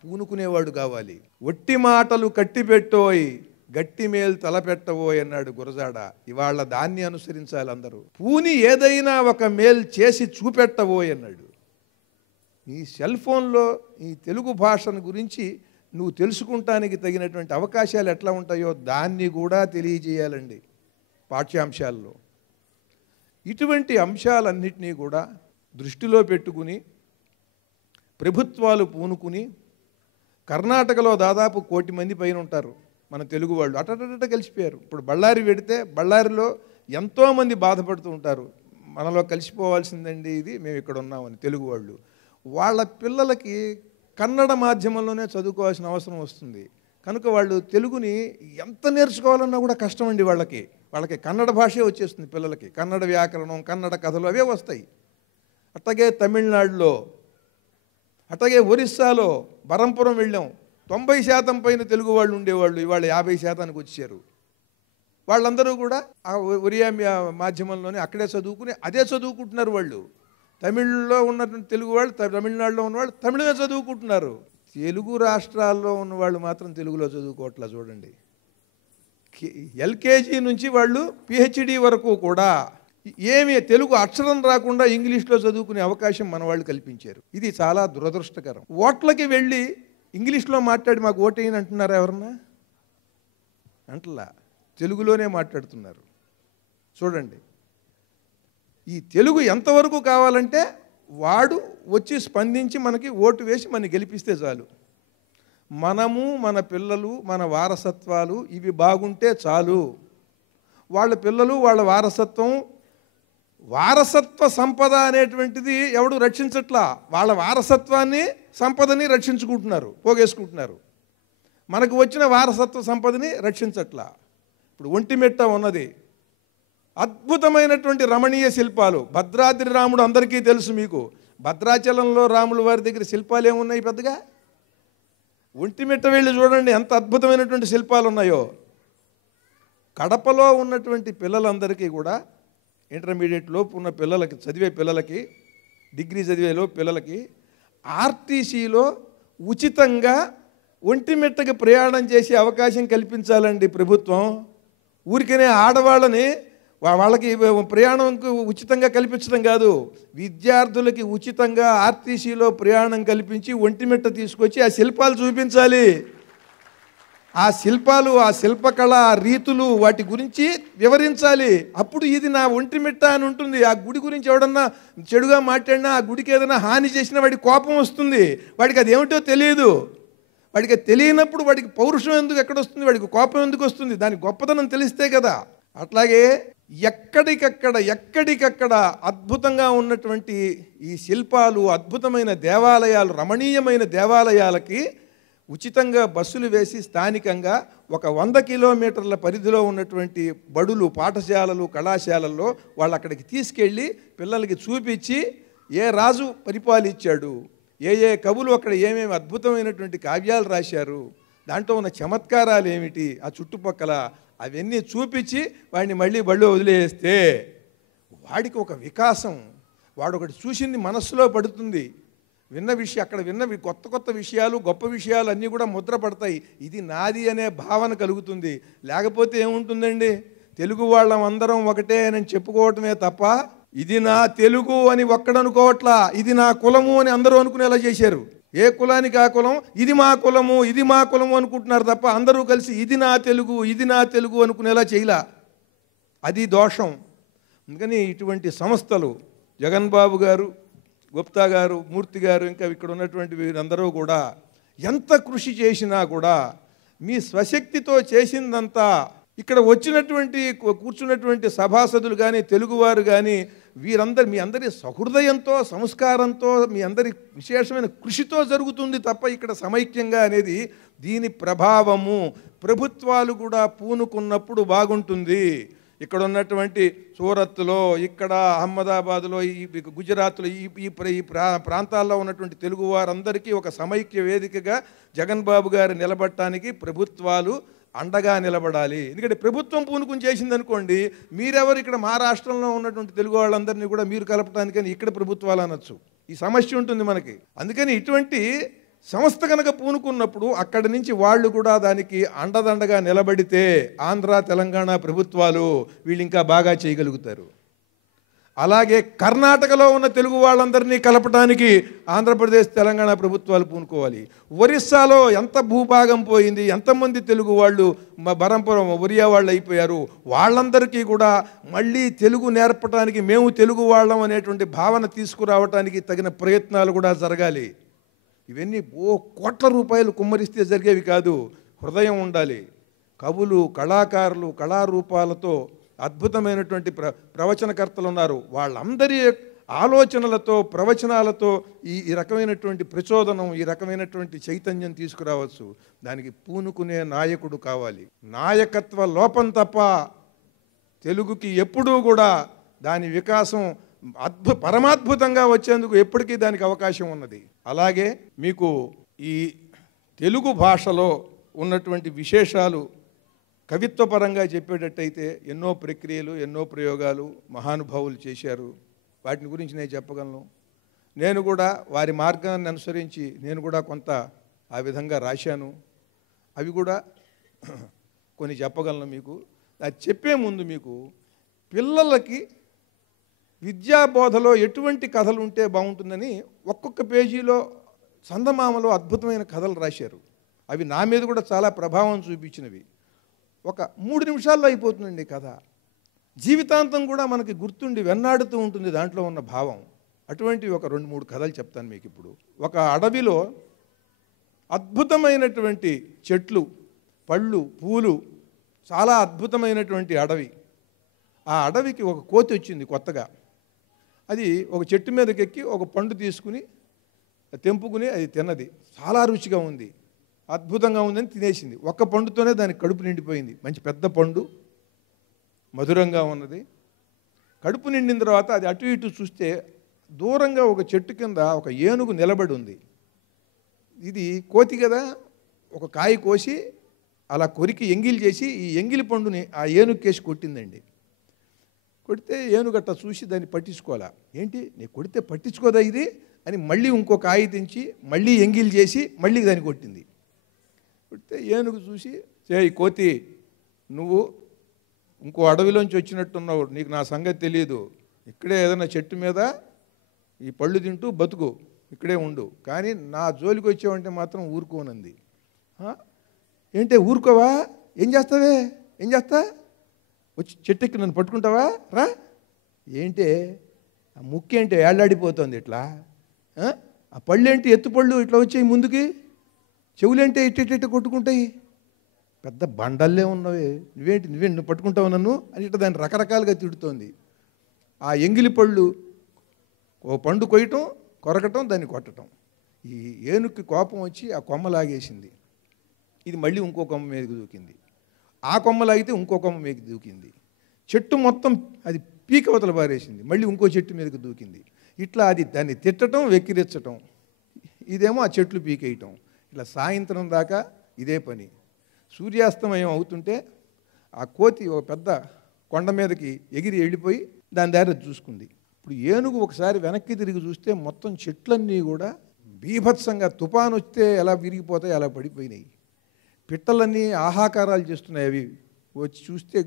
పూనుకునేవాడు కావాలి. ఒట్టి మాటలు కట్టిపెట్టోయ్, గట్టి మేలు తలపెట్టవోయ్ అన్నాడు గురజాడ. ఇవాళ దాన్ని అనుసరించాలి అందరూ. పూని ఏదైనా ఒక మేలు చేసి చూపెట్టవోయ్ అన్నాడు. ఈ సెల్ ఫోన్లో ఈ తెలుగు భాషను గురించి నువ్వు తెలుసుకుంటానికి తగినటువంటి అవకాశాలు ఎట్లా ఉంటాయో దాన్ని కూడా తెలియజేయాలండి పాఠ్యాంశాల్లో. ఇటువంటి అంశాలన్నింటినీ కూడా దృష్టిలో పెట్టుకుని ప్రభుత్వాలు పూనుకుని, కర్ణాటకలో దాదాపు 1 కోటి మంది పైన ఉంటారు. మన తెలుగు వాళ్ళు అటట కలిసిపోయారు. ఇప్పుడు బళ్ళారి పెడితే బళ్ళారిలో ఎంతోమంది బాధపడుతూ ఉంటారు, మనలో కలిసిపోవాల్సిందండి ఇది, మేము ఇక్కడ ఉన్నామని. తెలుగు వాళ్ళు వాళ్ళ పిల్లలకి కన్నడ మాధ్యమంలోనే చదువుకోవాల్సిన అవసరం వస్తుంది కనుక వాళ్ళు తెలుగుని ఎంత నేర్చుకోవాలన్నా కూడా కష్టం అండి. వాళ్ళకి కన్నడ భాషే వచ్చేస్తుంది పిల్లలకి, కన్నడ వ్యాకరణం, కన్నడ కథలు అవే వస్తాయి. అట్లాగే తమిళనాడులో, అట్లాగే ఒరిస్సాలో బరంపురం వెళ్ళాం, 90% పైన తెలుగు వాళ్ళు ఉండేవాళ్ళు, ఇవాళ 50% వచ్చారు. వాళ్ళందరూ కూడా ఆ ఒరియా మాధ్యమంలోనే అక్కడే చదువుకుని అదే చదువుకుంటున్నారు. వాళ్ళు తమిళ్లో ఉన్నటువంటి తెలుగు వాళ్ళు, తమిళనాడులో ఉన్నవాళ్ళు తమిళమే చదువుకుంటున్నారు. తెలుగు రాష్ట్రాల్లో ఉన్నవాళ్ళు మాత్రం తెలుగులో చదువుకోవట్లా. చూడండి, ఎల్కేజీ నుంచి వాళ్ళు పిహెచ్డి వరకు కూడా ఏమీ తెలుగు అక్షరం రాకుండా ఇంగ్లీష్లో చదువుకునే అవకాశం మన వాళ్ళు కల్పించారు. ఇది చాలా దురదృష్టకరం. ఓట్లకి వెళ్ళి ఇంగ్లీష్లో మాట్లాడి మాకు ఓటేయని అంటున్నారా ఎవరన్నా? అంటలా, తెలుగులోనే మాట్లాడుతున్నారు. చూడండి, ఈ తెలుగు ఎంతవరకు కావాలంటే వాడు వచ్చి స్పందించి మనకి ఓటు వేసి మనని గెలిపిస్తే చాలు. మనము, మన పిల్లలు, మన వారసత్వాలు ఇవి బాగుంటే చాలు. వాళ్ళ పిల్లలు, వాళ్ళ వారసత్వ సంపద అనేటువంటిది ఎవడు రక్షించట్లా. వాళ్ళ వారసత్వాన్ని, సంపదని రక్షించుకుంటున్నారు, పోగేసుకుంటున్నారు. మనకు వచ్చిన వారసత్వ సంపదని రక్షించట్లా. ఇప్పుడు ఒంటిమిట్ట ఉన్నది, అద్భుతమైనటువంటి రమణీయ శిల్పాలు. భద్రాద్రి రాముడు అందరికీ తెలుసు మీకు. భద్రాచలంలో రాముల వారి దగ్గర శిల్పాలు ఏమున్నాయి పెద్దగా? ఒంటిమిట్ట వెళ్ళి చూడండి ఎంత అద్భుతమైనటువంటి శిల్పాలు ఉన్నాయో. కడపలో ఉన్నటువంటి పిల్లలందరికీ కూడా, ఇంటర్మీడియట్ లోపు ఉన్న పిల్లలకి, చదివే పిల్లలకి, డిగ్రీ చదివేలో పిల్లలకి ఆర్టీసీలో ఉచితంగా ఒంటిమిట్టకి ప్రయాణం చేసే అవకాశం కల్పించాలండి ప్రభుత్వం. ఊరికనే ఆడవాళ్ళని వాళ్ళకి ప్రయాణంకు ఉచితంగా కల్పించడం కాదు, విద్యార్థులకి ఉచితంగా ఆర్టీసీలో ప్రయాణం కల్పించి ఒంటిమిట్ట తీసుకొచ్చి ఆ శిల్పాలు చూపించాలి. ఆ శిల్పాలు, ఆ శిల్పకళ, ఆ రీతులు, వాటి గురించి వివరించాలి. అప్పుడు ఇది నా ఒంటిమిట్ట అని ఉంటుంది. ఆ గుడి గురించి ఎవడన్నా చెడుగా మాట్లాడినా, ఆ గుడికి ఏదైనా హాని చేసినా వాడికి కోపం వస్తుంది. వాడికి అది ఏమిటో తెలియదు. వాడికి తెలియనప్పుడు వాడికి పౌరుషం ఎందుకు ఎక్కడొస్తుంది, వాడికి కోపం ఎందుకు వస్తుంది? దాని గొప్పతనం తెలిస్తే కదా. అట్లాగే ఎక్కడికక్కడ అద్భుతంగా ఉన్నటువంటి ఈ శిల్పాలు, అద్భుతమైన దేవాలయాలు, రమణీయమైన దేవాలయాలకి ఉచితంగా బస్సులు వేసి స్థానికంగా ఒక 100 కిలోమీటర్ల పరిధిలో ఉన్నటువంటి బడులు, పాఠశాలలు, కళాశాలల్లో వాళ్ళు అక్కడికి తీసుకెళ్ళి పిల్లలకి చూపించి ఏ రాజు పరిపాలించాడు, ఏ కవులు అక్కడ ఏమేమి అద్భుతమైనటువంటి కావ్యాలు రాశారు, దాంట్లో ఉన్న చమత్కారాలు ఏమిటి, ఆ చుట్టుపక్కల అవన్నీ చూపించి వాడిని మళ్ళీ బళ్ళు వదిలేస్తే వాడికి ఒక వికాసం, వాడు ఒకటి చూసింది మనస్సులో పడుతుంది. విన్న విషయం, అక్కడ విన్నవి కొత్త విషయాలు, గొప్ప విషయాలు అన్నీ కూడా ముద్ర పడతాయి. ఇది నాది అనే భావన కలుగుతుంది. లేకపోతే ఏముంటుందండి, తెలుగు వాళ్ళం అందరం ఒకటే అని చెప్పుకోవటమే తప్ప ఇది నా తెలుగు అని ఒక్కడనుకోవట్లా. ఇది నా కులము అని అందరూ అనుకునేలా చేశారు. ఏ కులానికి ఆ కులం, ఇది మా కులము, ఇది మా కులము అనుకుంటున్నారు తప్ప అందరూ కలిసి ఇది నా తెలుగు, ఇది నా తెలుగు అనుకునేలా చేయలా. అది దోషం. అందుకని ఇటువంటి సంస్థలు, జగన్ బాబు గారు, గుప్తా గారు, మూర్తి గారు, ఇంకా ఇక్కడ ఉన్నటువంటి వీరందరూ కూడా ఎంత కృషి చేసినా కూడా మీ స్వశక్తితో చేసిందంతా ఇక్కడ వచ్చినటువంటి కూర్చున్నటువంటి సభాసదులు కానీ, తెలుగువారు కానీ, వీరందరూ మీ అందరి సహృదయంతో, సంస్కారంతో, మీ అందరి విశేషమైన కృషితో జరుగుతుంది తప్ప ఇక్కడ సమైక్యంగా అనేది దీని ప్రభావము. ప్రభుత్వాలు కూడా పూనుకున్నప్పుడు బాగుంటుంది. ఇక్కడ ఉన్నటువంటి సూరత్లో, ఇక్కడ అహ్మదాబాద్లో, ఈ గుజరాత్లో, ఈ ప్రాంతాల్లో ఉన్నటువంటి తెలుగు వారందరికీ ఒక సమైక్య వేదికగా జగన్ బాబు గారు నిలబడటానికి ప్రభుత్వాలు అండగా నిలబడాలి. ఎందుకంటే ప్రభుత్వం పూనుకుని చేసిందనుకోండి, మీరెవరు ఇక్కడ మహారాష్ట్రంలో ఉన్నటువంటి తెలుగు వాళ్ళందరినీ కూడా మీరు కలపడానికని ఇక్కడ ప్రభుత్వాలు అనొచ్చు. ఈ సమస్య ఉంటుంది మనకి. అందుకని ఇటువంటి సంస్థ కనుక పూనుకున్నప్పుడు అక్కడి నుంచి వాళ్ళు కూడా దానికి అండదండగా నిలబడితే ఆంధ్ర, తెలంగాణ ప్రభుత్వాలు వీళ్ళు ఇంకా బాగా చేయగలుగుతారు. అలాగే కర్ణాటకలో ఉన్న తెలుగు వాళ్ళందరినీ కలపడానికి ఆంధ్రప్రదేశ్, తెలంగాణ ప్రభుత్వాలు పూనుకోవాలి. ఒరిస్సాలో ఎంత భూభాగం పోయింది, ఎంతమంది తెలుగు వాళ్ళు బరంపురం ఒరియా వాళ్ళు అయిపోయారు. వాళ్ళందరికీ కూడా మళ్ళీ తెలుగు నేర్పడానికి, మేము తెలుగు వాళ్ళం అనేటువంటి భావన తీసుకురావడానికి తగిన ప్రయత్నాలు కూడా జరగాలి. ఇవన్నీ కోట్ల రూపాయలు కుమ్మరిస్తే జరిగేవి కాదు. హృదయం ఉండాలి, కవులు, కళాకారులు, కళారూపాలతో అద్భుతమైనటువంటి ప్రవచనకర్తలు ఉన్నారు. వాళ్ళందరి ఆలోచనలతో, ప్రవచనాలతో ఈ రకమైనటువంటి ప్రచోదనం, ఈ రకమైనటువంటి చైతన్యం తీసుకురావచ్చు. దానికి పూనుకునే నాయకుడు కావాలి. నాయకత్వ లోపం తప్ప తెలుగుకి ఎప్పుడూ కూడా దాని వికాసం పరమాద్భుతంగా వచ్చేందుకు ఎప్పటికీ దానికి అవకాశం ఉన్నది. అలాగే మీకు ఈ తెలుగు భాషలో ఉన్నటువంటి విశేషాలు కవిత్వపరంగా చెప్పేటట్టయితే ఎన్నో ప్రక్రియలు, ఎన్నో ప్రయోగాలు మహానుభావులు చేశారు. వాటిని గురించి నేను చెప్పగలను. నేను కూడా వారి మార్గాన్ని అనుసరించి నేను కూడా కొంత ఆ విధంగా రాశాను. అవి కూడా కొన్ని చెప్పగలను మీకు. అది చెప్పే ముందు మీకు పిల్లలకి విద్యాబోధలో ఎటువంటి కథలు ఉంటే బాగుంటుందని ఒక్కొక్క పేజీలో చందమామలో అద్భుతమైన కథలు రాశారు. అవి నా మీద కూడా చాలా ప్రభావం చూపించినవి. ఒక 3 నిమిషాల్లో అయిపోతుందండి కథ. జీవితాంతం కూడా మనకి గుర్తుండి వెన్నాడుతూ ఉంటుంది దాంట్లో ఉన్న భావం. అటువంటి ఒక 2-3 కథలు చెప్తాను మీకు ఇప్పుడు. ఒక అడవిలో అద్భుతమైనటువంటి చెట్లు, పళ్ళు, పూలు, చాలా అద్భుతమైనటువంటి అడవి. ఆ అడవికి ఒక కోతి వచ్చింది కొత్తగా. అది ఒక చెట్టు మీదకి ఎక్కి ఒక పండు తీసుకుని తెంపుకుని అది తిన్నది. చాలా రుచిగా ఉంది, అద్భుతంగా ఉందని తినేసింది. ఒక్క పండుతోనే దానికి కడుపు నిండిపోయింది. మంచి పెద్ద పండు, మధురంగా ఉన్నది. కడుపు నిండిన తర్వాత అది అటు ఇటు చూస్తే దూరంగా ఒక చెట్టు కింద ఒక ఏనుగు నిలబడి ఉంది. ఇది కోతి కదా, ఒక కాయ కోసి అలా కొరికి ఎంగిలి చేసి ఈ ఎంగిలి పండుని ఆ ఏనుగు కేసి కొట్టిందండి. కొడితే ఏనుగట్ట చూసి దాన్ని పట్టించుకోవాలా. ఏంటి నీ కొడితే పట్టించుకోదా ఇది అని మళ్ళీ ఇంకో కాయ తెంచి మళ్ళీ ఎంగిలి చేసి మళ్ళీ దాన్ని కొట్టింది. కొడితే ఏనుగు చూసి, ఈ కోతి నువ్వు ఇంకో అడవిలోంచి వచ్చినట్టున్నావు, నీకు నా సంగతి తెలియదు. ఇక్కడే ఏదైనా చెట్టు మీద ఈ పళ్ళు తింటూ బతుకు, ఇక్కడే ఉండు, కానీ నా జోలికి వచ్చావంటే మాత్రం ఊరుకోనంది. ఏంటే ఊరుకోవా? ఏం చేస్తావే? ఏం చేస్తా? వచ్చి చెట్టెక్కి నన్ను పట్టుకుంటావా? రా. ఏంటే ఆ ముక్కేంటి ఏళ్ళాడిపోతుంది ఇట్లా? ఆ పళ్ళేంటి ఎత్తుపళ్ళు ఇట్లా వచ్చాయి ముందుకి, చెవులేంటే ఇట్ట కొట్టుకుంటాయి, పెద్ద బండల్లే ఉన్నవే, నువ్వు పట్టుకుంటావు నన్ను అని ఇట్లా దాన్ని రకరకాలుగా తిడుతోంది. ఆ ఎంగిలి పళ్ళు ఓ పండు కొయ్యటం, కొరకటం, దాన్ని కొట్టడం. ఈ ఏనుక్కి కోపం వచ్చి ఆ కొమ్మ లాగేసింది. ఇది మళ్ళీ ఇంకో కొమ్మ మీదకి దూకింది. ఆ కొమ్మ లాగితే ఇంకో కొమ్మ మీదకి దూకింది. చెట్టు మొత్తం అది పీకవతల పారేసింది. మళ్ళీ ఇంకో చెట్టు మీదకి దూకింది. ఇట్లా అది దాన్ని తిట్టడం, వెక్కిరించటం, ఇదేమో ఆ చెట్లు పీకేయటం. ఇట్లా సాయంత్రం దాకా ఇదే పని. సూర్యాస్తమయం అవుతుంటే ఆ కోతి ఒక పెద్ద కొండ మీదకి ఎగిరి వెళ్ళిపోయి దాని దారి చూసుకుంది. ఇప్పుడు ఏనుగు ఒకసారి వెనక్కి తిరిగి చూస్తే మొత్తం చెట్లన్నీ కూడా బీభత్సంగా, తుఫాను వస్తే ఎలా విరిగిపోతాయి అలా పడిపోయినాయి. పిట్టలన్నీ ఆహాకారాలు చేస్తున్నాయి. అవి వచ్చి చూస్తే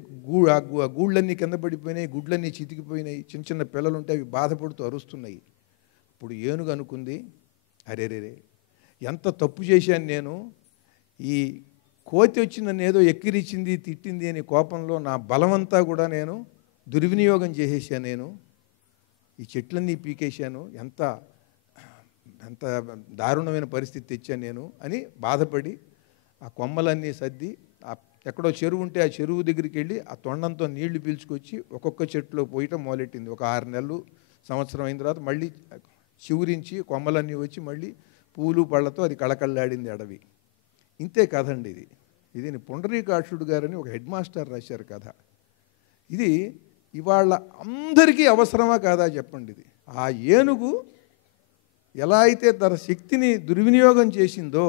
గూళ్ళన్నీ కింద పడిపోయినాయి, గుడ్లన్నీ చితికిపోయినాయి. చిన్న చిన్న పిల్లలు ఉంటే అవి బాధపడుతూ అరుస్తున్నాయి. ఇప్పుడు ఏనుగు అనుకుంది, అరేరేరే ఎంత తప్పు చేశాను నేను. ఈ కోతి వచ్చి నన్ను ఏదో ఎక్కిరిచ్చింది, తిట్టింది అనే కోపంలో నా బలమంతా కూడా నేను దుర్వినియోగం చేసేసాను. నేను ఈ చెట్లన్నీ పీకేశాను, ఎంత ఎంత దారుణమైన పరిస్థితి తెచ్చాను నేను అని బాధపడి ఆ కొమ్మలన్నీ సర్ది ఎక్కడో చెరువు ఉంటే ఆ చెరువు దగ్గరికి వెళ్ళి ఆ తొండంతో నీళ్లు పీల్చుకొచ్చి ఒక్కొక్క చెట్టులో పోయటం మొదలెట్టింది. ఒక 6 నెలలు, సంవత్సరం అయిన తర్వాత మళ్ళీ చివురించి కొమ్మలన్నీ వచ్చి మళ్ళీ పూలు పళ్ళతో అది కళకళలాడింది అడవి. ఇంతే కథ అండి ఇది. ఇది పుండరీకాక్షుడు గారని ఒక హెడ్ మాస్టర్ రాశారు కథ. ఇది ఇవాళ అందరికీ అవసరమా కాదా చెప్పండి. ఇది ఆ ఏనుగు ఎలా అయితే తన శక్తిని దుర్వినియోగం చేసిందో,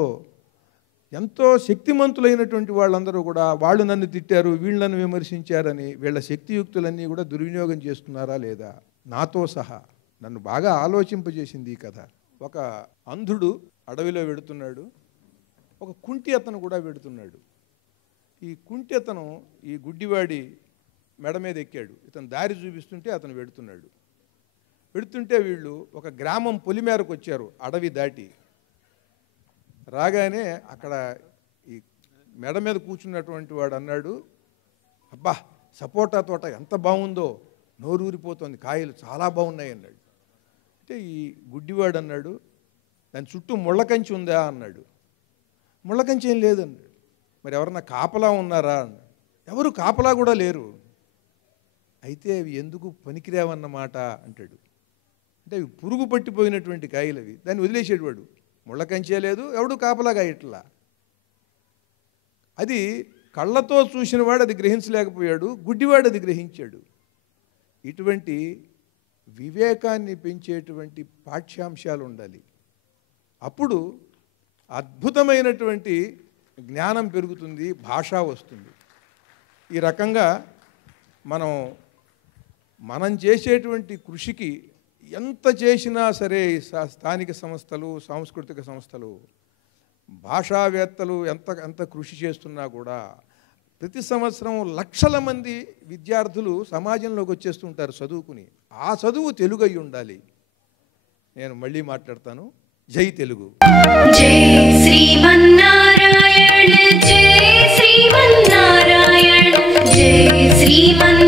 ఎంతో శక్తిమంతులైనటువంటి వాళ్ళందరూ కూడా వాళ్ళు నన్ను తిట్టారు, వీళ్ళను విమర్శించారని వీళ్ళ శక్తియుక్తులన్నీ కూడా దుర్వినియోగం చేస్తున్నారా లేదా, నాతో సహా నన్ను బాగా ఆలోచింపజేసింది ఈ కథ. ఒక అంధుడు అడవిలో వెడుతున్నాడు, ఒక కుంటి అతను కూడా వెడుతున్నాడు. ఈ కుంటి అతను ఈ గుడ్డివాడి మెడ మీద ఎక్కాడు. ఇతను దారి చూపిస్తుంటే అతను వెడుతున్నాడు. వెడుతుంటే వీళ్ళు ఒక గ్రామం పొలిమేరకు వచ్చారు. అడవి దాటి రాగానే అక్కడ ఈ మెడ మీద కూర్చున్నటువంటి వాడు అన్నాడు, అబ్బా సపోటా తోట ఎంత బాగుందో, నోరూరిపోతుంది, కాయలు చాలా బాగున్నాయి అన్నాడు. అంటే ఈ గుడ్డివాడు అన్నాడు, దాని చుట్టూ ముళ్ళకంచి ఉందా అన్నాడు. ముళ్ళకంచి ఏం లేదన్నాడు. మరి ఎవరన్నా కాపలా ఉన్నారా? ఎవరు కాపలా కూడా లేరు. అయితే అవి ఎందుకు పనికిరావన్నమాట అంటాడు. అంటే అవి పురుగు పట్టిపోయినటువంటి కాయలు అవి, దాన్ని వదిలేసేవాడు. ముళ్ళ కంచే లేదు, ఎవడు కాపలాగా ఇట్లా. అది కళ్ళతో చూసినవాడు అది గ్రహించలేకపోయాడు, గుడ్డివాడు అది గ్రహించాడు. ఇటువంటి వివేకాన్ని పెంచేటువంటి పాఠ్యాంశాలు ఉండాలి. అప్పుడు అద్భుతమైనటువంటి జ్ఞానం పెరుగుతుంది, భాష వస్తుంది. ఈ రకంగా మనం చేసేటువంటి కృషికి ఎంత చేసినా సరే స్థానిక సంస్థలు, సాంస్కృతిక సంస్థలు, భాషావేత్తలు ఎంత కృషి చేస్తున్నా కూడా ప్రతి సంవత్సరం లక్షల మంది విద్యార్థులు సమాజంలోకి వచ్చేస్తుంటారు చదువుకుని. ఆ చదువు తెలుగు అయి ఉండాలి. నేను మళ్ళీ మాట్లాడతాను. జై తెలుగు. జై శ్రీమన్నారాయణ, జై శ్రీమన్నారాయణ, జై శ్రీమన్నారాయణ.